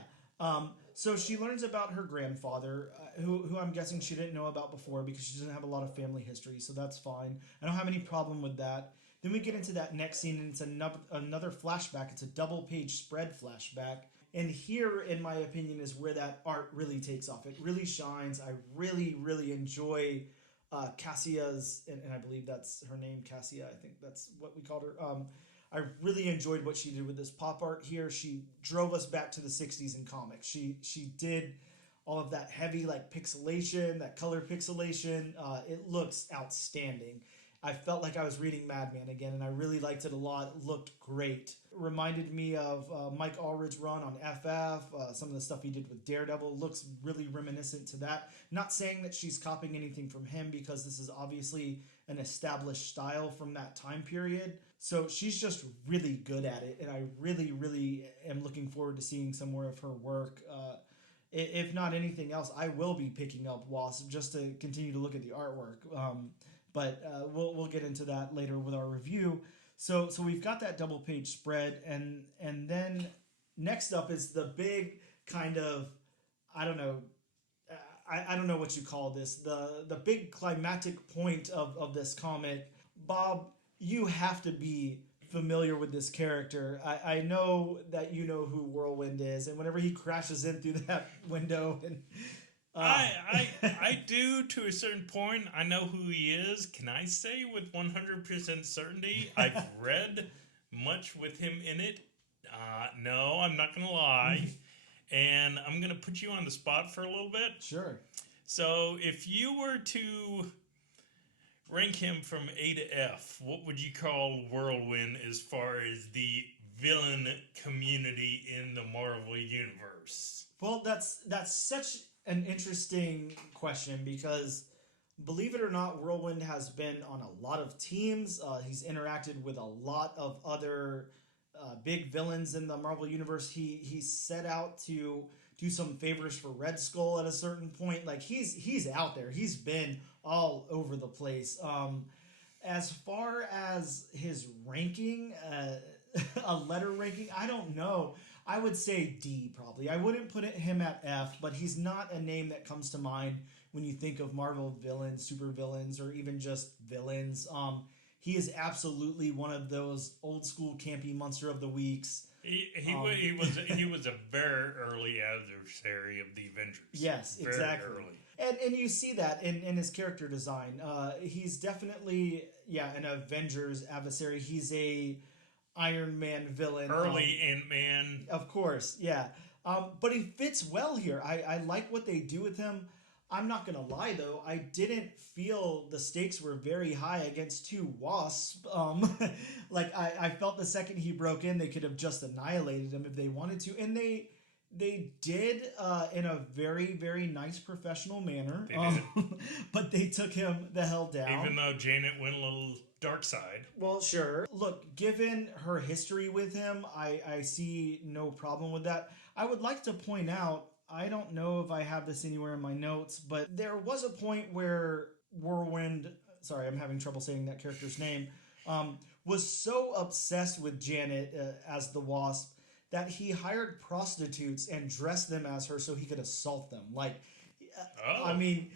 So she learns about her grandfather, who I'm guessing she didn't know about before because she doesn't have a lot of family history. So that's fine. I don't have any problem with that. Then we get into that next scene, and it's another flashback. It's a double-page spread flashback. And here, in my opinion, is where that art really takes off. It really shines. I really, really enjoy Kasia's, and I believe that's her name, Kasia. I think that's what we called her. I really enjoyed what she did with this pop art here. She drove us back to the 60s in comics. She did all of that heavy like pixelation, that color pixelation. It looks outstanding. I felt like I was reading Madman again, and I really liked it a lot. It looked great. Reminded me of Mike Allred's run on FF. Some of the stuff he did with Daredevil looks really reminiscent to that. Not saying that she's copying anything from him, because this is obviously an established style from that time period. So she's just really good at it, and I really, really am looking forward to seeing some more of her work. If not anything else, I will be picking up Wasp just to continue to look at the artwork. But we'll get into that later with our review. So we've got that double page spread, and then next up is the big kind of, I don't know what you call this, the big climactic point of this comic. Bob, you have to be familiar with this character. I know that you know who Whirlwind is, and whenever he crashes in through that window and I do, to a certain point. I know who he is. Can I say with 100% certainty I've read much with him in it? No, I'm not going to lie. And I'm going to put you on the spot for a little bit. Sure. So if you were to rank him from A to F, what would you call Whirlwind as far as the villain community in the Marvel Universe? Well, that's such an interesting question, because believe it or not, Whirlwind has been on a lot of teams. He's interacted with a lot of other big villains in the Marvel Universe. He set out to do some favors for Red Skull at a certain point. Like, he's out there. He's been all over the place. As far as his ranking, a letter ranking, I don't know. I would say D, probably. I wouldn't put him at F, but he's not a name that comes to mind when you think of Marvel villains, super villains, or even just villains. He is absolutely one of those old school campy monster of the weeks. He was a very early adversary of the Avengers. Yes, very exactly. Early. And you see that in his character design. He's definitely an Avengers adversary. He's a Iron Man villain. Early Ant-Man. Of course, yeah. But he fits well here. I like what they do with him. I'm not gonna lie though, I didn't feel the stakes were very high against two Wasps. Like I felt the second he broke in, they could have just annihilated him if they wanted to, and they did in a very, very nice professional manner. But they took him the hell down. Even though Janet went a little dark side. Well, sure. Look, given her history with him, I see no problem with that. I would like to point out, I don't know if I have this anywhere in my notes, but there was a point where Whirlwind, sorry, I'm having trouble saying that character's name, was so obsessed with Janet as the Wasp that he hired prostitutes and dressed them as her so he could assault them. Like, I mean,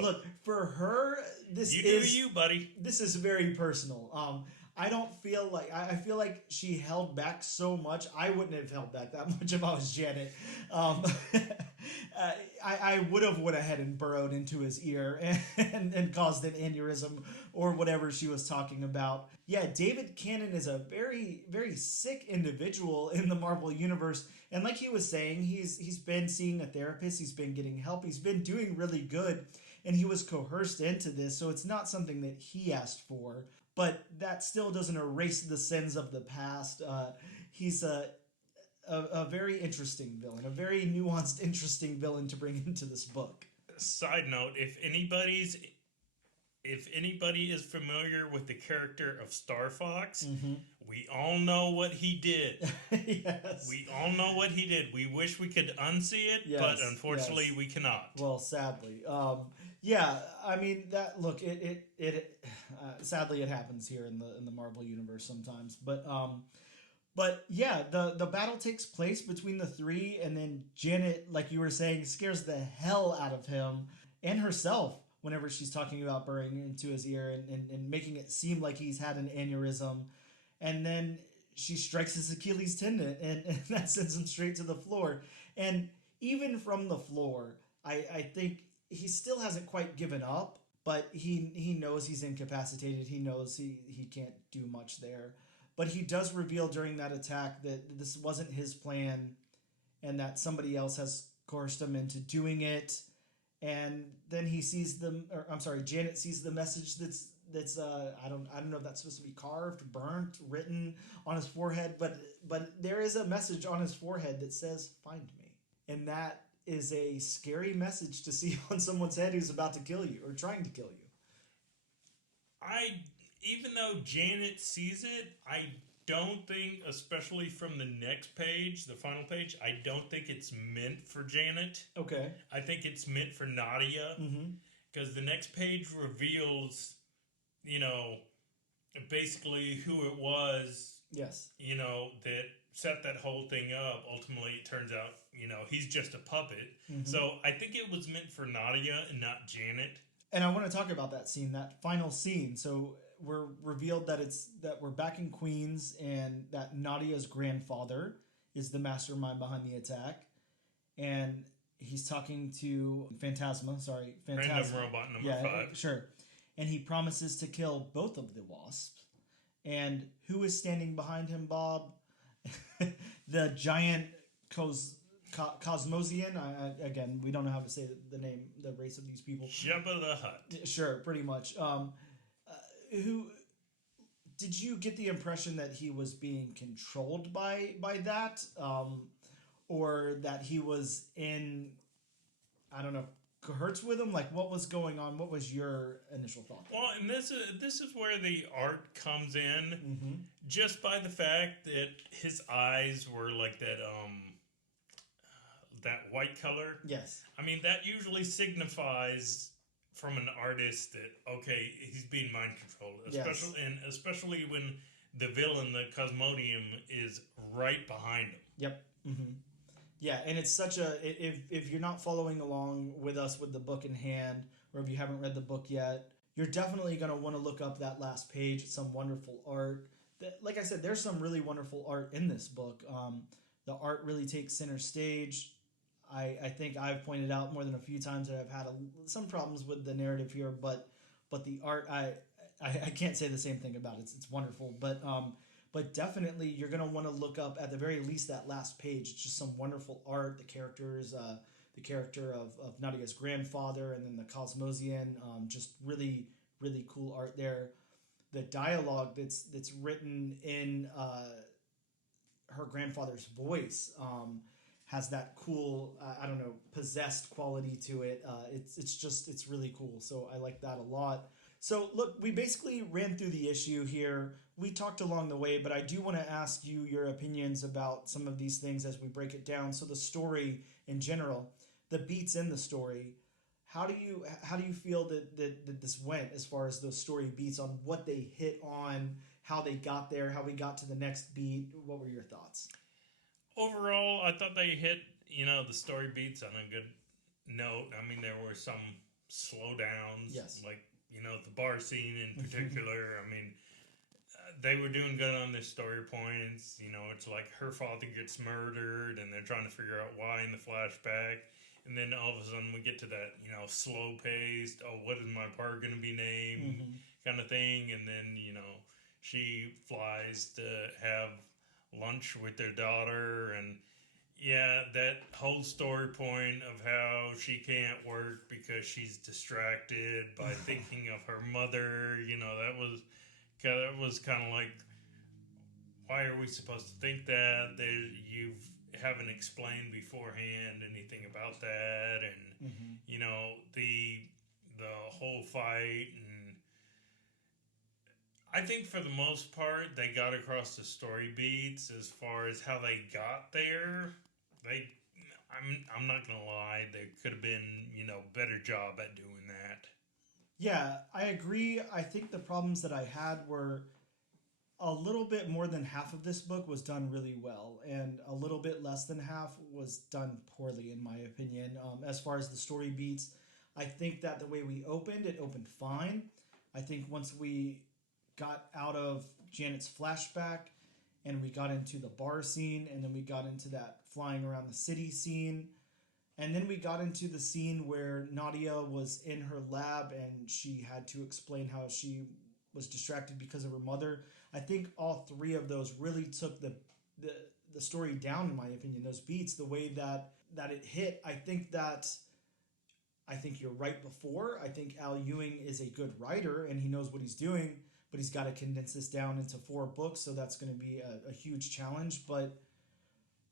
look, for her, this you is... do you, buddy. This is very personal. I don't feel like... I feel like she held back so much. I wouldn't have held back that much if I was Janet. I would have went ahead and burrowed into his ear and caused an aneurysm or whatever she was talking about. Yeah, David Cannon is a very, very sick individual in the Marvel Universe. And like he was saying, he's been seeing a therapist. He's been getting help. He's been doing really good. And he was coerced into this. So it's not something that he asked for. But that still doesn't erase the sins of the past. He's a very interesting villain, a very nuanced, interesting villain to bring into this book. Side note: if anybody is familiar with the character of Star Fox, we all know what he did. Yes, we all know what he did. We wish we could unsee it, but unfortunately, we cannot. Well, sadly, yeah. I mean, that look. Sadly, it happens here in the Marvel universe sometimes, But yeah, the battle takes place between the three, and then Janet, like you were saying, scares the hell out of him and herself whenever she's talking about burrowing into his ear and making it seem like he's had an aneurysm. And then she strikes his Achilles tendon, and that sends him straight to the floor. And even from the floor, I think he still hasn't quite given up, but he knows he's incapacitated. He knows he can't do much there. But he does reveal during that attack that this wasn't his plan and that somebody else has coerced him into doing it. And then he sees Janet sees the message that's I don't know if that's supposed to be carved, burnt, written on his forehead, but there is a message on his forehead that says, "Find me." And that is a scary message to see on someone's head who's about to kill you or trying to kill you. Even though Janet sees it, I don't think, especially from the next page, the final page, I don't think it's meant for Janet. Okay. I think it's meant for Nadia. Because the next page reveals, basically who it was. Yes. That set that whole thing up. Ultimately, it turns out, he's just a puppet. So I think it was meant for Nadia and not Janet. And I want to talk about that scene, that final scene. So we're revealed that we're back in Queens and that Nadia's grandfather is the mastermind behind the attack. And he's talking to Phantasma. Random robot number 5. Sure. And he promises to kill both of the Wasps. And who is standing behind him, Bob? The giant Cosmosian. Again, we don't know how to say the name, the race of these people. Jabba the Hutt. Sure, pretty much. Who did you get the impression that he was being controlled by that, or that he was in, I don't know, cahoots with him? Like, what was going on? What was your initial thought? Well, and this is where the art comes in, just by the fact that his eyes were like that white color. Yes. I mean, that usually signifies from an artist that, okay, he's being mind controlled. Especially when the villain, the Cosmodium, is right behind him. Yep. Yeah, and it's such a... If you're not following along with us with the book in hand, or if you haven't read the book yet, you're definitely going to want to look up that last page. It's some wonderful art. like I said, there's some really wonderful art in this book. The art really takes center stage. I think I've pointed out more than a few times that I've had some problems with the narrative here, but the art, I can't say the same thing about it. It's wonderful, but definitely you're gonna want to look up at the very least that last page. It's just some wonderful art. The characters, the character of Nadia's grandfather, and then the Cosmosian, just really really cool art there. The dialogue that's written in her grandfather's voice has that cool, I don't know, possessed quality to it. It's really cool. So I like that a lot. So look, we basically ran through the issue here. We talked along the way, but I do want to ask you your opinions about some of these things as we break it down. So the story in general, the beats in the story, how do you feel that this went as far as those story beats, on what they hit on, how they got there, how we got to the next beat? What were your thoughts? Overall, I thought they hit, the story beats on a good note. I mean, there were some slowdowns. Yes. Like, the bar scene in particular. I mean, they were doing good on their story points. It's like her father gets murdered and they're trying to figure out why in the flashback. And then all of a sudden we get to that, slow paced, oh, what is my part going to be named kind of thing. And then, she flies to have lunch with their daughter. And yeah, that whole story point of how she can't work because she's distracted by thinking of her mother, that was kind of like, why are we supposed to think that? You haven't explained beforehand anything about that, and the whole fight. And I think for the most part they got across the story beats. As far as how they got there, I'm not gonna lie, there could have been better job at doing that. Yeah, I agree. I think the problems that I had were a little bit more than half of this book was done really well, and a little bit less than half was done poorly, in my opinion. As far as the story beats, I think that the way it opened fine. I think once we got out of Janet's flashback and we got into the bar scene, and then we got into that flying around the city scene, and then we got into the scene where Nadia was in her lab and she had to explain how she was distracted because of her mother. I think all three of those really took the story down, in my opinion. Those beats, the way that it hit, I think you're right before. I think Al Ewing is a good writer and he knows what he's doing, but he's got to condense this down into 4 books, so that's going to be a huge challenge. But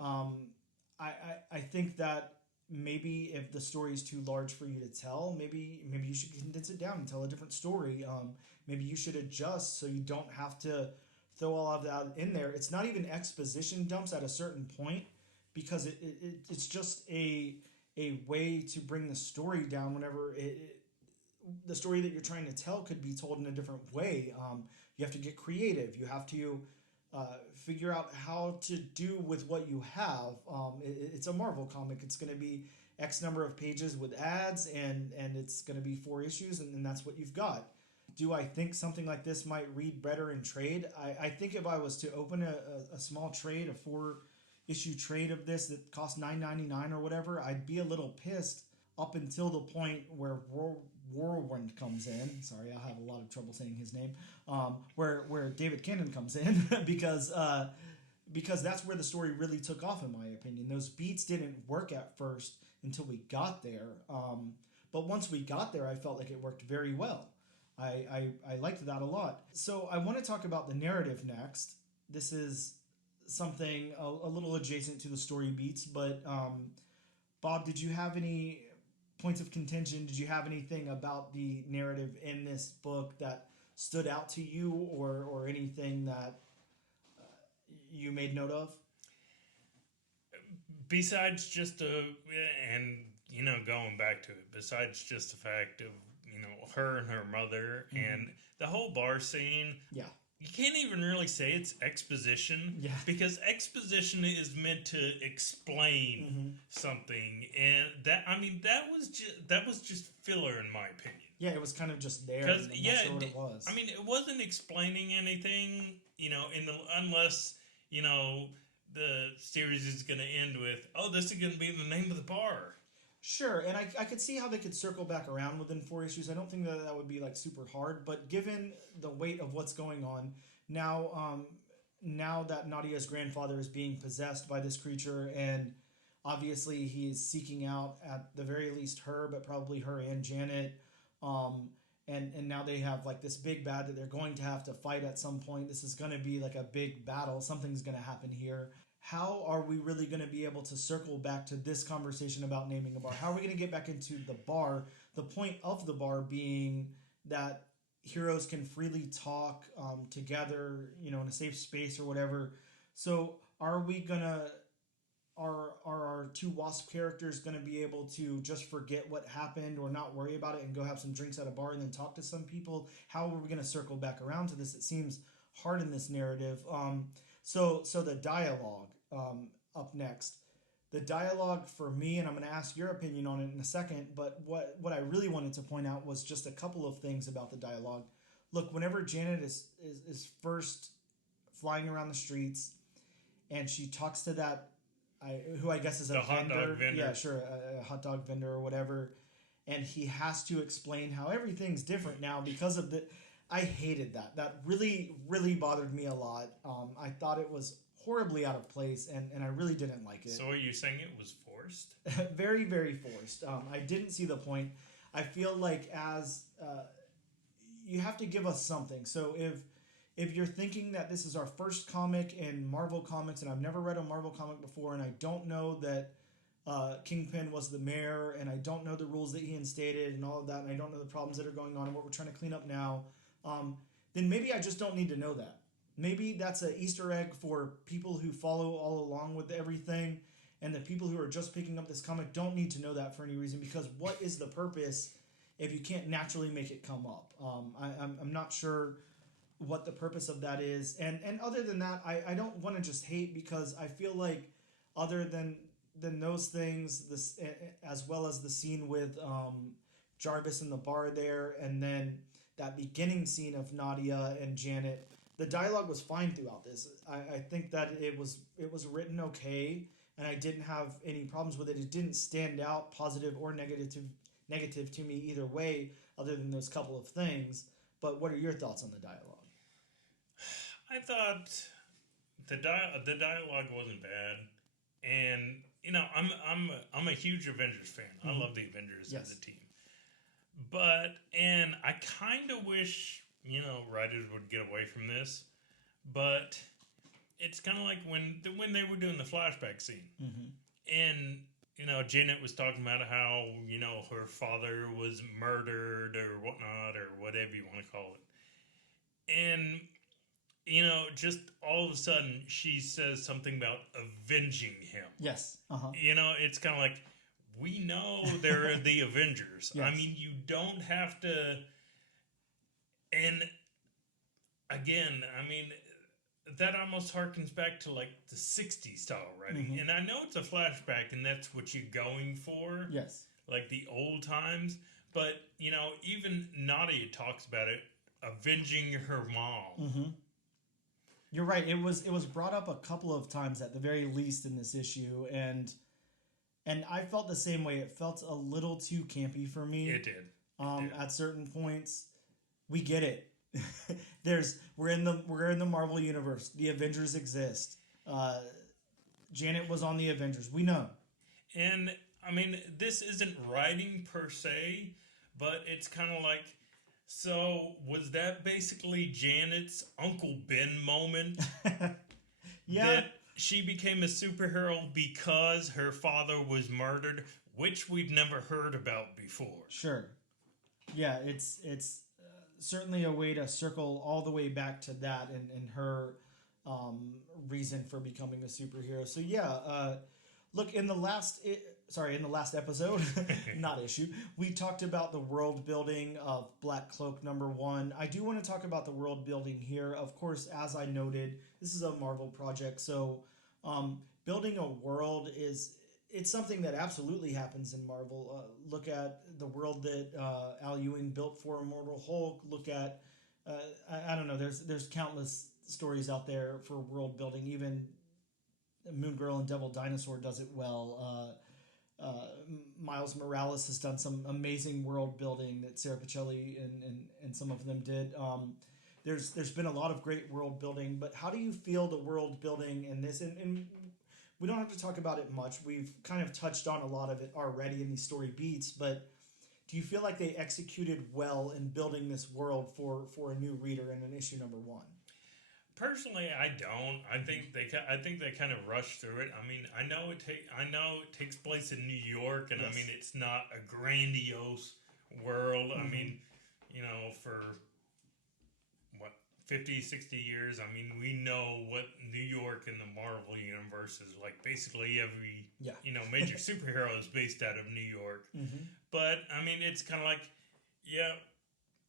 I think that maybe if the story is too large for you to tell, maybe you should condense it down and tell a different story. Maybe you should adjust so you don't have to throw all of that in there. It's not even exposition dumps at a certain point, because it's just a way to bring the story down whenever the story that you're trying to tell could be told in a different way. You have to get creative. You have to figure out how to do with what you have. It's a Marvel comic. It's going to be X number of pages with ads, and it's going to be 4 issues, and that's what you've got. Do I think something like this might read better in trade? I think if I was to open a small trade, a 4-issue trade of this that cost $9.99 or whatever, I'd be a little pissed up until the point where Whirlwind comes in. Sorry, I'll have a lot of trouble saying his name. Where David Cannon comes in because that's where the story really took off, in my opinion. Those beats didn't work at first until we got there. But once we got there, I felt like it worked very well. I liked that a lot. So I want to talk about the narrative next. This is something a little adjacent to the story beats, but Bob, did you have any points of contention? Did you have anything about the narrative in this book that stood out to you, or anything that you made note of? Besides just going back to it, besides just the fact of, her and her mother and the whole bar scene. Yeah. You can't even really say it's exposition. Yeah. Because exposition is meant to explain something. And that was just filler, in my opinion. Yeah, it was kind of just there. Because, sure what it was. I mean, it wasn't explaining anything. unless the series is going to end with, oh, this is going to be the name of the bar. Sure, and I could see how they could circle back around within 4 issues. I don't think that would be like super hard, but given the weight of what's going on now, now that Nadia's grandfather is being possessed by this creature, and obviously he is seeking out at the very least her, but probably her and Janet. And now they have like this big bad that they're going to have to fight at some point. This is going to be like a big battle. Something's going to happen here. How are we really going to be able to circle back to this conversation about naming a bar? How are we going to get back into the bar? The point of the bar being that heroes can freely talk together, in a safe space or whatever. So are we going to... Are our two Wasp characters going to be able to just forget what happened or not worry about it and go have some drinks at a bar and then talk to some people? How are we going to circle back around to this? It seems hard in this narrative. So the dialogue up next. The dialogue for me, and I'm going to ask your opinion on it in a second, but what I really wanted to point out was just a couple of things about the dialogue. Look, whenever Janet is first flying around the streets and she talks to that who I guess is a hot dog vendor. Yeah, sure, a hot dog vendor or whatever. And he has to explain how everything's different now because of the... I hated that. That really, really bothered me a lot. I thought it was horribly out of place, and I really didn't like it. So are you saying it was forced? Very, very forced. I didn't see the point. I feel like you have to give us something. So if you're thinking that this is our first comic in Marvel Comics, and I've never read a Marvel comic before, and I don't know that Kingpin was the mayor, and I don't know the rules that he instated and all of that, and I don't know the problems that are going on and what we're trying to clean up now, then maybe I just don't need to know that. Maybe that's an Easter egg for people who follow all along with everything, and the people who are just picking up this comic don't need to know that for any reason, because what is the purpose if you can't naturally make it come up? I'm not sure what the purpose of that is, and other than that, I don't want to just hate, because I feel like other than those things, this as well as the scene with Jarvis in the bar there, and then that beginning scene of Nadia and Janet, the dialogue was fine throughout this. I think that it was written okay, and I didn't have any problems with it. It didn't stand out positive or negative to me either way, other than those couple of things. But what are your thoughts on the dialogue? I thought the dialogue wasn't bad, and I'm a huge Avengers fan. Mm-hmm. I love the Avengers as a team, and I kind of wish writers would get away from this, but it's kind of like when they were doing the flashback scene, and Janet was talking about how her father was murdered or whatnot, or whatever you want to call it, and just all of a sudden she says something about avenging him. Yes. It's kind of like, we know they're the Avengers. Yes. I mean, you don't have to. And again, I mean, that almost harkens back to like the 60s style writing. Mm-hmm. And I know it's a flashback and that's what you're going for. Yes. Like the old times. But, even Nadia talks about it, avenging her mom. Mm-hmm. You're right. It was brought up a couple of times at the very least in this issue, and I felt the same way. It felt a little too campy for me. It did. At certain points, we get it. We're in the Marvel universe. The Avengers exist. Janet was on the Avengers. We know. And I mean, this isn't writing per se, but it's kind of like. So, was that basically Janet's Uncle Ben moment? Yeah. That she became a superhero because her father was murdered, which we've never heard about before. Sure. Yeah, it's certainly a way to circle all the way back to that and her reason for becoming a superhero. So, yeah, look, in the last episode, not issue, we talked about the world building of Black Cloak #1. I do want to talk about the world building here. Of course, as I noted, this is a Marvel project, so building a world it's something that absolutely happens in Marvel. Look at the world that Al Ewing built for Immortal Hulk. Look at I don't know. There's countless stories out there for world building. Even Moon Girl and Devil Dinosaur does it well. Miles Morales has done some amazing world building that Sarah Pacelli and some of them did. There's been a lot of great world building, but how do you feel the world building in this? And we don't have to talk about it much. We've kind of touched on a lot of it already in these story beats, but do you feel like they executed well in building this world for a new reader in an issue number 1? Personally, I don't. I think they kind of rushed through it. I mean, I know it takes place in New York, and Yes. I mean, it's not a grandiose world. I mean, for what 50, 60 years, I mean, we know what New York in the Marvel universe is like. Basically, every major superhero is based out of New York. Mm-hmm. But I mean, it's kind of like,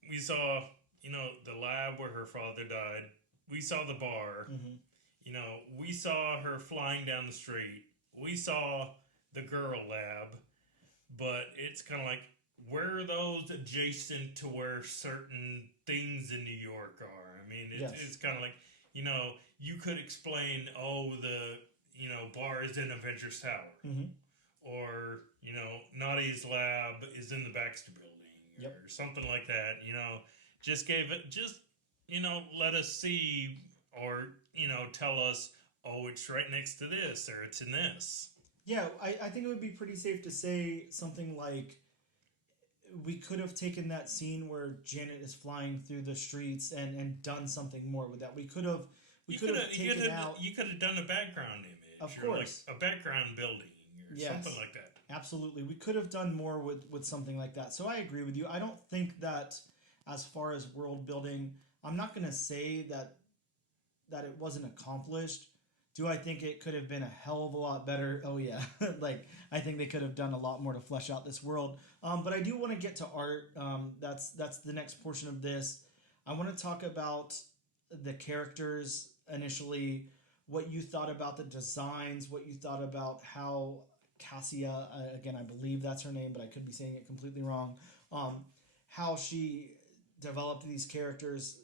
we saw the lab where her father died. We saw the bar. Mm-hmm. We saw her flying down the street. We saw the girl lab. But it's kind of like, where are those adjacent to where certain things in New York are? I mean, it's kind of like, you could explain, the, bar is in Avengers Tower. Mm-hmm. Or, Nadia's lab is in the Baxter building. Or something like that, let us see, or, tell us, it's right next to this, or it's in this. Yeah, I think it would be pretty safe to say something like, we could have taken that scene where Janet is flying through the streets and done something more with that. You could have done a background image. Of or course. Like a background building, or something like that. Absolutely. We could have done more with something like that. So I agree with you. I don't think that as far as world building, I'm not going to say that it wasn't accomplished. Do I think it could have been a hell of a lot better? Oh, yeah. I think they could have done a lot more to flesh out this world. But I do want to get to art. That's the next portion of this. I want to talk about the characters initially, what you thought about the designs, what you thought about how Kasia, again, I believe that's her name, but I could be saying it completely wrong, how she developed these characters,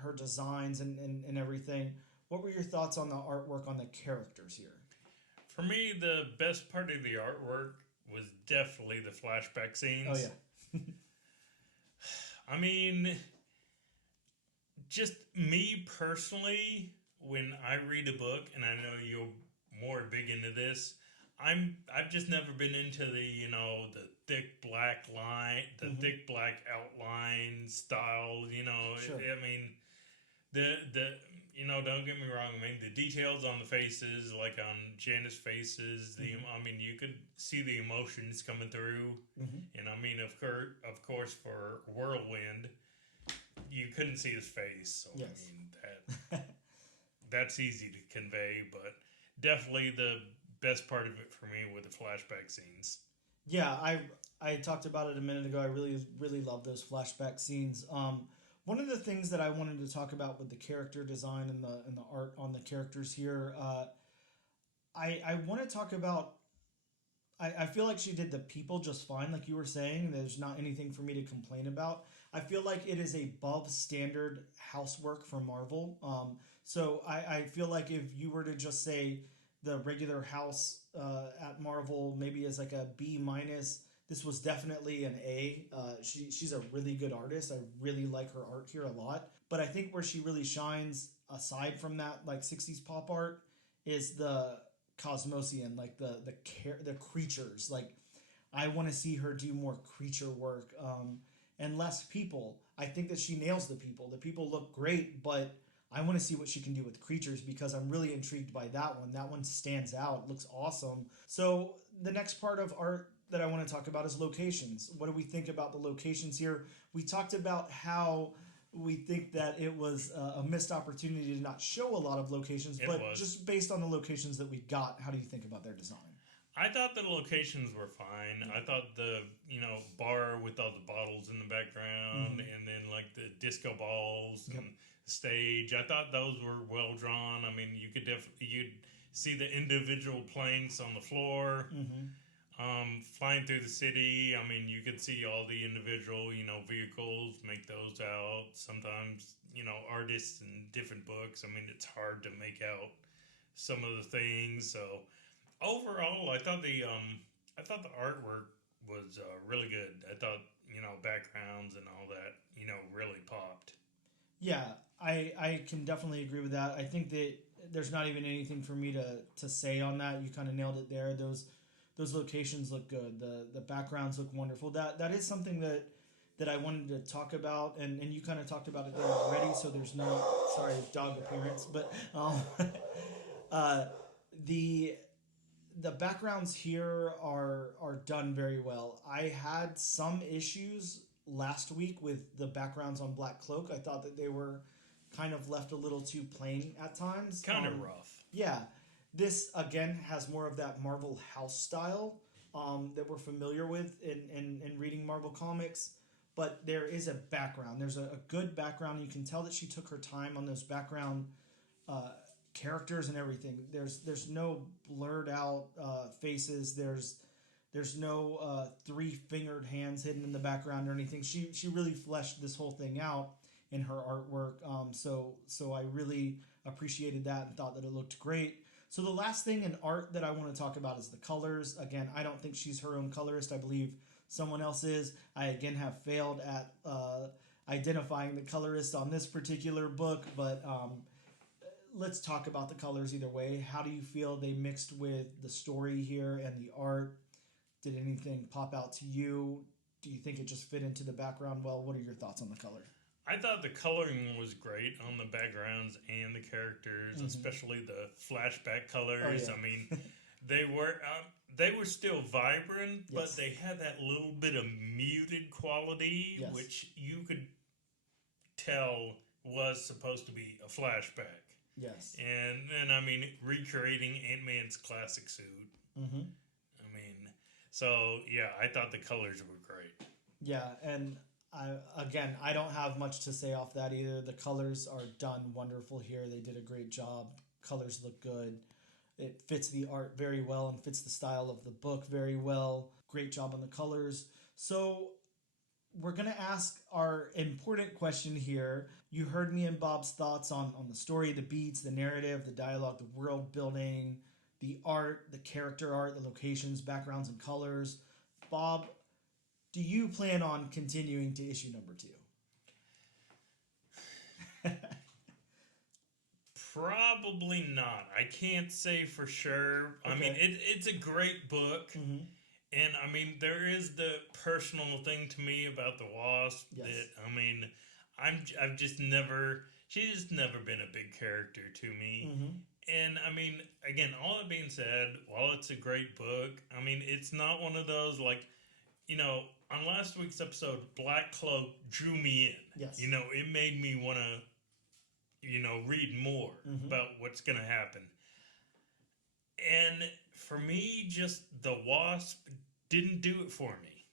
her designs and everything. What were your thoughts on the artwork on the characters here? For me, the best part of the artwork was definitely the flashback scenes. Oh, yeah. I mean, just me personally, when I read a book, and I know you're more big into this, I've just never been into the the thick black line, the thick black outline style. Sure. I mean, the don't get me wrong. I mean, the details on the faces, like on Janice's faces, I mean, you could see the emotions coming through, and I mean, of course, for Whirlwind, you couldn't see his face, so yes. I mean that's easy to convey, but definitely the best part of it for me were the flashback scenes. Yeah, I talked about it a minute ago. I really love those flashback scenes. One of the things that I wanted to talk about with the character design and the art on the characters here, I want to talk about. I feel like she did the people just fine, like you were saying. There's not anything for me to complain about. I feel like it is above standard housework for Marvel. So I feel like if you were to just say the regular house at Marvel maybe as like a B minus, this was definitely an A. She's a really good artist. I really like her art here a lot. But I think where she really shines, aside from that like 60s pop art, is the Cosmosian, like the creatures. Like, I want to see her do more creature work and less people. I think that she nails the people. The people look great, but I want to see what she can do with creatures because I'm really intrigued by that one. That one stands out. It looks awesome. So the next part of art that I want to talk about is locations. What do we think about the locations here? We talked about how we think that it was a missed opportunity to not show a lot of locations, just based on the locations that we got, how do you think about their design? I thought the locations were fine. I thought the bar with all the bottles in the background, and then like the disco balls and the stage. I thought those were well drawn. I mean, you'd see the individual planks on the floor. Flying through the city. I mean, you could see all the individual vehicles. Make those out. Sometimes artists and different books. I mean, it's hard to make out some of the things. So overall, I thought the artwork was really good. I thought backgrounds and all that really popped. Yeah, I can definitely agree with that. I think that there's not even anything for me to say on that. You kind of nailed it there. Those locations look good. The backgrounds look wonderful. That is something that I wanted to talk about, and you kind of talked about it there already. So there's no dog appearance, but the backgrounds here are done very well. I had some issues last week with the backgrounds on Black Cloak. I thought that they were kind of left a little too plain at times. Kind of rough. Yeah. This, again, has more of that Marvel house style that we're familiar with in reading Marvel comics. But there is a background. There's a good background. You can tell that she took her time on those background characters and everything. There's no blurred out faces. There's no three-fingered hands hidden in the background or anything. She really fleshed this whole thing out in her artwork. So I really appreciated that and thought that it looked great. So the last thing in art that I want to talk about is the colors. Again, I don't think she's her own colorist. I believe someone else is. I again have failed at identifying the colorist on this particular book, but let's talk about the colors either way. How do you feel they mixed with the story here and the art? Did anything pop out to you? Do you think it just fit into the background well? What are your thoughts on the color? I thought the coloring was great on the backgrounds and the characters, especially the flashback colors. Oh, yeah. I mean, they were still vibrant, but they had that little bit of muted quality, which you could tell was supposed to be a flashback. Yes. And then, I mean, recreating Ant-Man's classic suit. Mm-hmm. I mean, so, yeah, I thought the colors were great. Yeah, and I don't have much to say off that either. The colors are done wonderful here. They did a great job. Colors look good. It fits the art very well and fits the style of the book very well. Great job on the colors. So we're going to ask our important question here. You heard me and Bob's thoughts on the story, the beats, the narrative, the dialogue, the world building, the art, the character art, the locations, backgrounds, and colors. Bob, do you plan on continuing to issue number 2? Probably not. I can't say for sure. Okay. I mean, it's a great book. Mm-hmm. And, I mean, there is the personal thing to me about the Wasp. Yes. That, I mean, I've just never... She's just never been a big character to me. Mm-hmm. And, I mean, again, all that being said, while it's a great book, I mean, it's not one of those, like, on last week's episode, Black Cloak drew me in. Yes. It made me want to, read more about what's going to happen. And for me, just the Wasp didn't do it for me.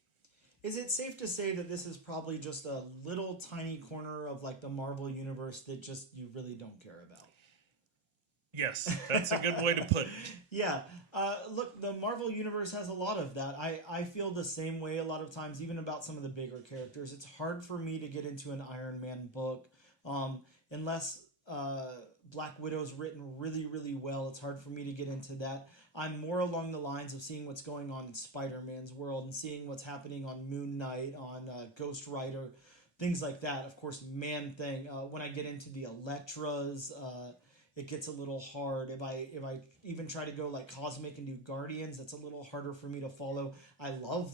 Is it safe to say that this is probably just a little tiny corner of like the Marvel universe that just you really don't care about? Yes, that's a good way to put it. Yeah. Look, the Marvel universe has a lot of that. I feel the same way a lot of times, even about some of the bigger characters. It's hard for me to get into an Iron Man book unless Black Widow's written really, really well. It's hard for me to get into that. I'm more along the lines of seeing what's going on in Spider-Man's world and seeing what's happening on Moon Knight, on Ghost Rider, things like that. Of course, Man-Thing. When I get into the Electras, it gets a little hard. If I even try to go like Cosmic and do Guardians, that's a little harder for me to follow. I love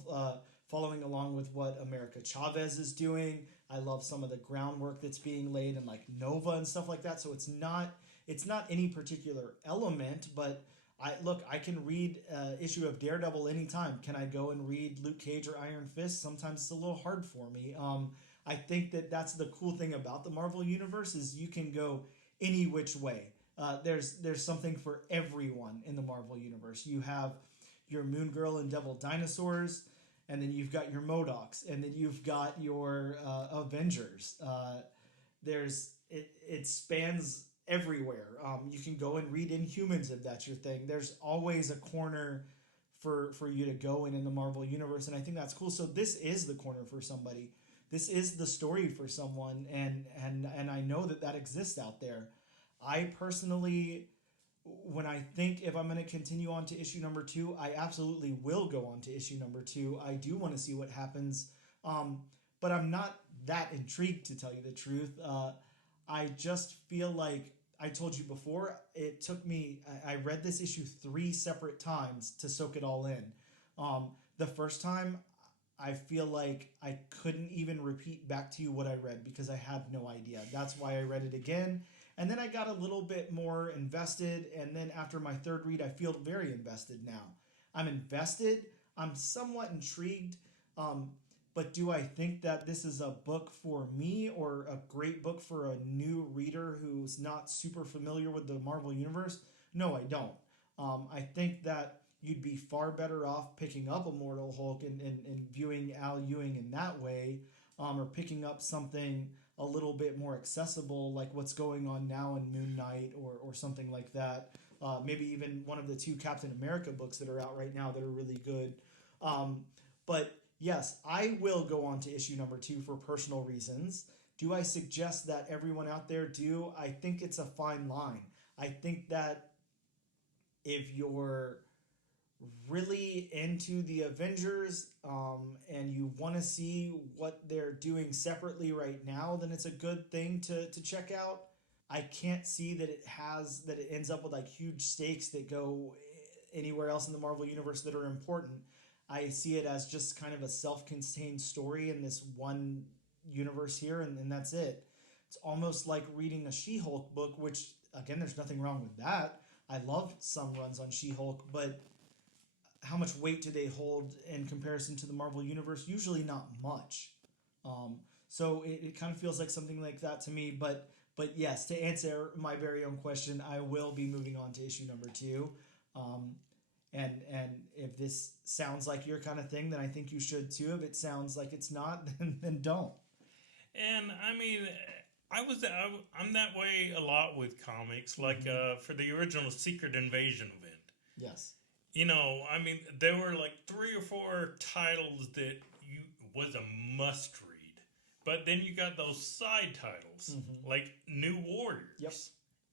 following along with what America Chavez is doing. I love some of the groundwork that's being laid in like Nova and stuff like that. So it's not any particular element, but I can read issue of Daredevil anytime. Can I go and read Luke Cage or Iron Fist? Sometimes it's a little hard for me. I think that's the cool thing about the Marvel Universe is you can go any which way. There's something for everyone in the Marvel Universe. You have your Moon Girl and Devil Dinosaurs, and then you've got your MODOKs, and then you've got your Avengers. It spans everywhere. You can go and read Inhumans if that's your thing. There's always a corner for you to go in the Marvel Universe, and I think that's cool. So this is the corner for somebody. this is the story for someone, and I know that exists out there. I personally, when I think if I'm going to continue on to issue number 2, I absolutely will go on to issue number 2. I do want to see what happens, but I'm not that intrigued, to tell you the truth. I just feel like I told you before, it took me, I read this issue 3 separate times to soak it all in. The first time, I feel like I couldn't even repeat back to you what I read because I had no idea. That's why I read it again. And then I got a little bit more invested. And then after my 3rd read, I feel very invested now. I'm invested. I'm somewhat intrigued. But do I think that this is a book for me or a great book for a new reader who's not super familiar with the Marvel Universe? No, I don't. I think that you'd be far better off picking up Immortal Hulk and viewing Al Ewing in that way, or picking up something a little bit more accessible like what's going on now in Moon Knight or something like that. Maybe even one of the 2 Captain America books that are out right now that are really good. But yes, I will go on to issue number 2 for personal reasons. Do I suggest that everyone out there do? I think it's a fine line. I think that if you're really into the Avengers and you want to see what they're doing separately right now, then it's a good thing to check out. I can't see that it ends up with like huge stakes that go anywhere else in the Marvel Universe that are important. I see it as just kind of a self-contained story in this one universe here, and that's it. It's almost like reading a She-Hulk book, which, again, there's nothing wrong with that. I love some runs on She-Hulk, but how much weight do they hold in comparison to the Marvel Universe? Usually not much. So it kind of feels like something like that to me. But yes, to answer my very own question, I will be moving on to issue number 2. And if this sounds like your kind of thing, then I think you should too. If it sounds like it's not, then don't. And I mean, I'm that way a lot with comics. Like for the original Secret Invasion event. Yes. You know, I mean, there were like 3 or 4 titles that was a must read, but then you got those side titles like New Warriors. Yep.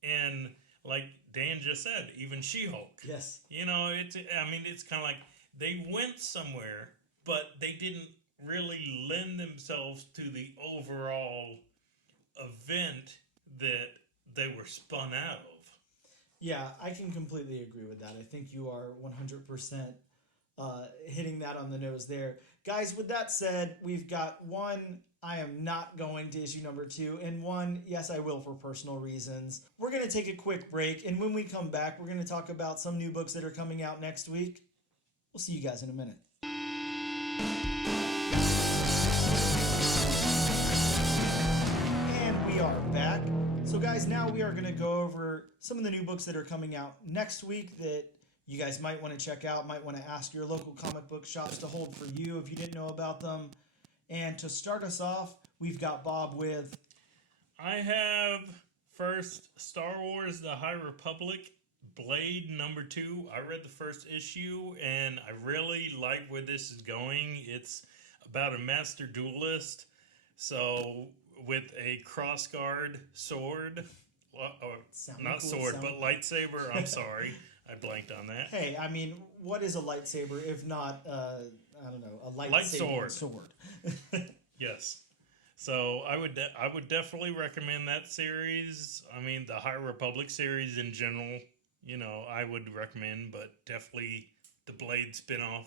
And like Dan just said, even She-Hulk. Yes. You know, it's kind of like they went somewhere, but they didn't really lend themselves to the overall event that they were spun out of. Yeah, I can completely agree with that. I think you are 100% hitting that on the nose there. Guys, with that said, we've got 1, I am not going to issue number 2, and 1, yes, I will for personal reasons. We're going to take a quick break, and when we come back, we're going to talk about some new books that are coming out next week. We'll see you guys in a minute. And we are back. So guys, now we are going to go over some of the new books that are coming out next week that you guys might want to check out, might want to ask your local comic book shops to hold for you if you didn't know about them. And to start us off, we've got Bob with... I have first Star Wars The High Republic, Blade number 2. I read the first issue and I really like where this is going. It's about a master duelist. So with a crossguard sword, not cool, sword, but lightsaber. I'm sorry, I blanked on that. Hey, I mean, what is a lightsaber if not, I don't know, a lightsaber sword? Yes. So I would definitely recommend that series. I mean, the High Republic series in general, you know, I would recommend, but definitely the Blade spinoff.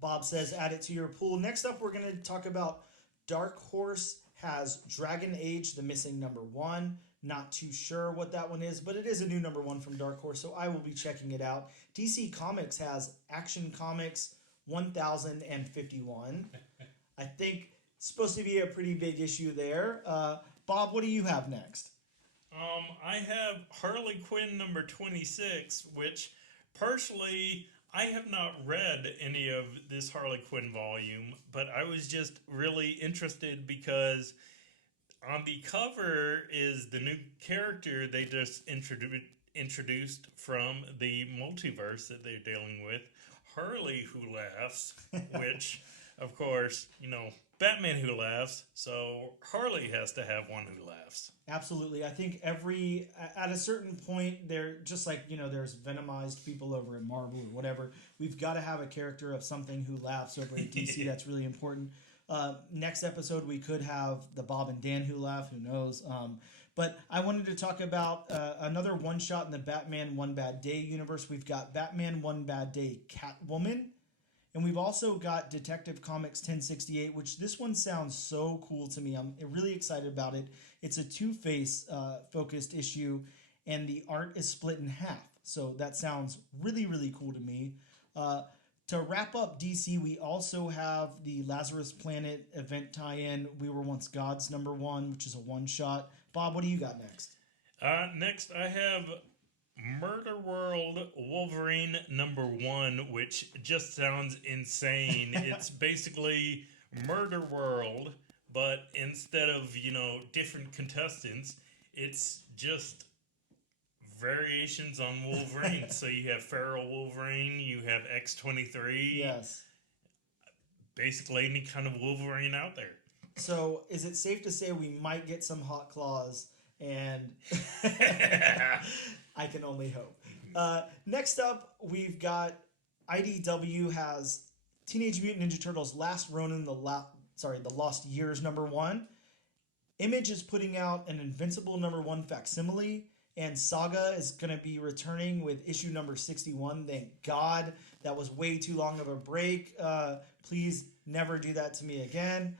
Bob says add it to your pool. Next up, we're going to talk about Dark Horse has Dragon Age, the missing number 1. Not too sure what that one is, but it is a new number 1 from Dark Horse, so I will be checking it out. DC Comics has Action Comics 1051. I think it's supposed to be a pretty big issue there. Bob, what do you have next? I have Harley Quinn number 26, which personally I have not read any of this Harley Quinn volume, but I was just really interested because on the cover is the new character they just introduced from the multiverse that they're dealing with, Harley Who Laughs, which of course, Batman who laughs, so Harley has to have one who laughs. Absolutely. I think at a certain point, they're just like, there's venomized people over at Marvel or whatever. We've got to have a character of something who laughs over at DC. That's really important. Next episode, we could have the Bob and Dan who laugh. Who knows? But I wanted to talk about another one shot in the Batman One Bad Day universe. We've got Batman One Bad Day Catwoman. And we've also got Detective Comics 1068, which this one sounds so cool to me. I'm really excited about it. It's a Two-Face focused issue, and the art is split in half. So that sounds really, really cool to me. To wrap up DC, we also have the Lazarus Planet event tie-in, We Were Once Gods #1, which is a one-shot. Bob, what do you got next? Next, I have Murder World Wolverine #1, which just sounds insane. It's basically Murder World, but instead of, different contestants, it's just variations on Wolverine. So you have Feral Wolverine, you have X-23. Yes. Basically any kind of Wolverine out there. So is it safe to say we might get some Hot Claws? And I can only hope. Next up, we've got IDW has Teenage Mutant Ninja Turtles Last Ronin, the Lost Years #1. Image is putting out an Invincible #1 facsimile, and Saga is going to be returning with issue number 61. Thank God. That was way too long of a break. Please never do that to me again.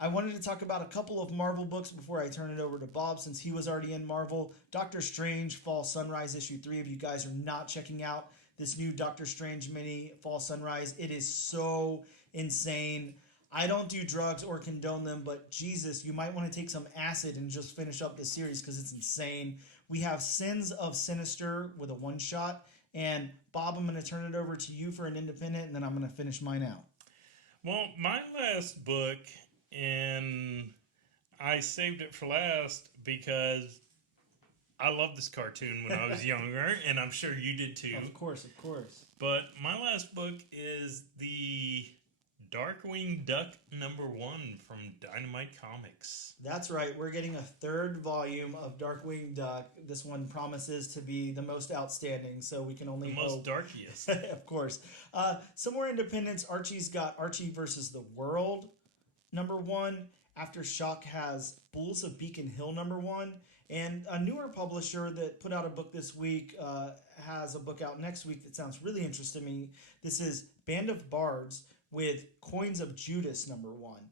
I wanted to talk about a couple of Marvel books before I turn it over to Bob, since he was already in Marvel. Doctor Strange Fall Sunrise issue 3. If you guys are not checking out this new Doctor Strange mini Fall Sunrise, it is so insane. I don't do drugs or condone them, but Jesus, you might want to take some acid and just finish up this series because it's insane. We have Sins of Sinister with a one-shot. And Bob, I'm going to turn it over to you for an independent, and then I'm going to finish mine out. Well, my last book, and I saved it for last because I loved this cartoon when I was younger, and I'm sure you did too. Of course. But my last book is the Darkwing Duck #1 from Dynamite Comics. That's right. We're getting a third volume of Darkwing Duck. This one promises to be the most outstanding, so we can only most hope. darkiest. Of course. Some more independents. Archie's got Archie versus the World #1. Aftershock has Bulls of Beacon Hill #1. And a newer publisher that put out a book this week has a book out next week that sounds really interesting to me. This is Band of Bards with Coins of Judas #1.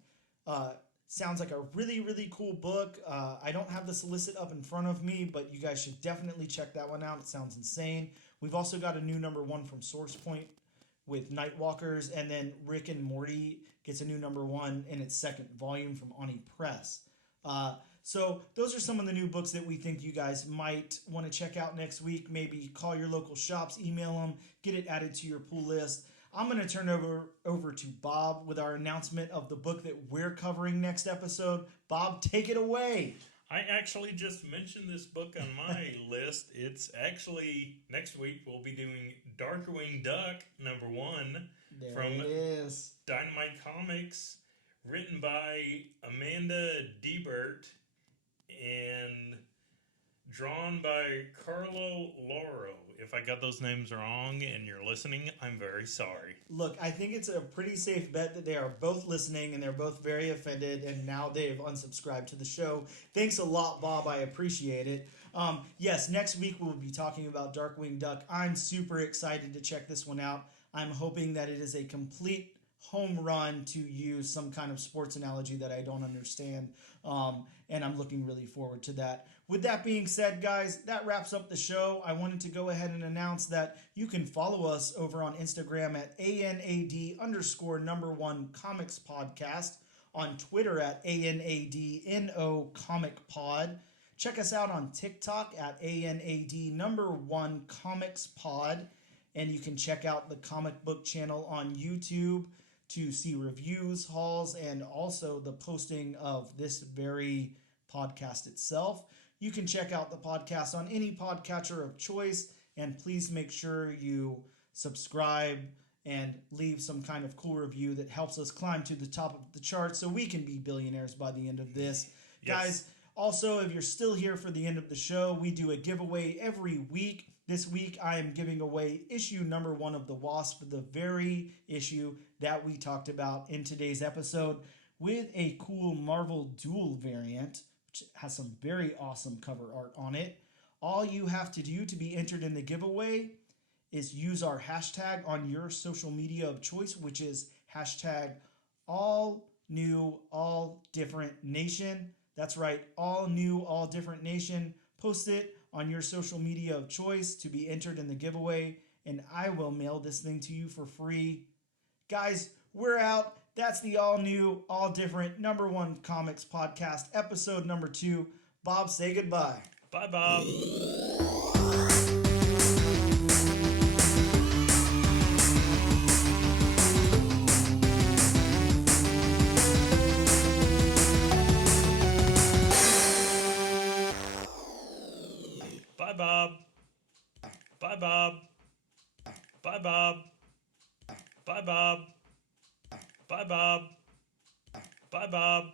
Sounds like a really, really cool book. I don't have the solicit up in front of me, but you guys should definitely check that one out. It sounds insane. We've also got a new #1 from Source Point with Nightwalkers, and then Rick and Morty gets a new #1 in its second volume from Ani Press. So those are some of the new books that we think you guys might want to check out next week. Maybe call your local shops, email them, get it added to your pull list. I'm going to turn over to Bob with our announcement of the book that we're covering next episode. Bob, take it away. I actually just mentioned this book on my list. It's actually, next week we'll be doing Darkwing Duck #1 from Dynamite Comics, written by Amanda Debert and drawn by Carlo Loro. If I got those names wrong and you're listening, I'm very sorry. Look, I think it's a pretty safe bet that they are both listening and they're both very offended, and now they've unsubscribed to the show. Thanks a lot, Bob. I appreciate it. Yes, next week we'll be talking about Darkwing Duck. I'm super excited to check this one out. I'm hoping that it is a complete home run, to use some kind of sports analogy that I don't understand, and I'm looking really forward to that. With that being said, guys, that wraps up the show. I wanted to go ahead and announce that you can follow us over on Instagram at ANAD_1 Comics Podcast, on Twitter at ANADNO Comic Pod. Check us out on TikTok at ANAD1 Comics Pod, and you can check out the comic book channel on YouTube to see reviews, hauls, and also the posting of this very podcast itself. You can check out the podcast on any podcatcher of choice, and please make sure you subscribe and leave some kind of cool review that helps us climb to the top of the chart so we can be billionaires by the end of this. Yes. Guys, also, if you're still here for the end of the show, we do a giveaway every week. This week, I am giving away issue number 1 of the Wasp, the very issue that we talked about in today's episode, with a cool Marvel Duel variant, which has some very awesome cover art on it. All you have to do to be entered in the giveaway is use our hashtag on your social media of choice, which is hashtag all new, all different nation. That's right, all new, all different nation. Post it on your social media of choice to be entered in the giveaway, and I will mail this thing to you for free. Guys, we're out. That's the all new, all different number 1 comics podcast, episode number 2. Bob, say goodbye. Bye, Bob. Bye, Bob. Bye, Bob. Bye, Bob. Bye, Bob. Bye, Bob. Bye, Bob.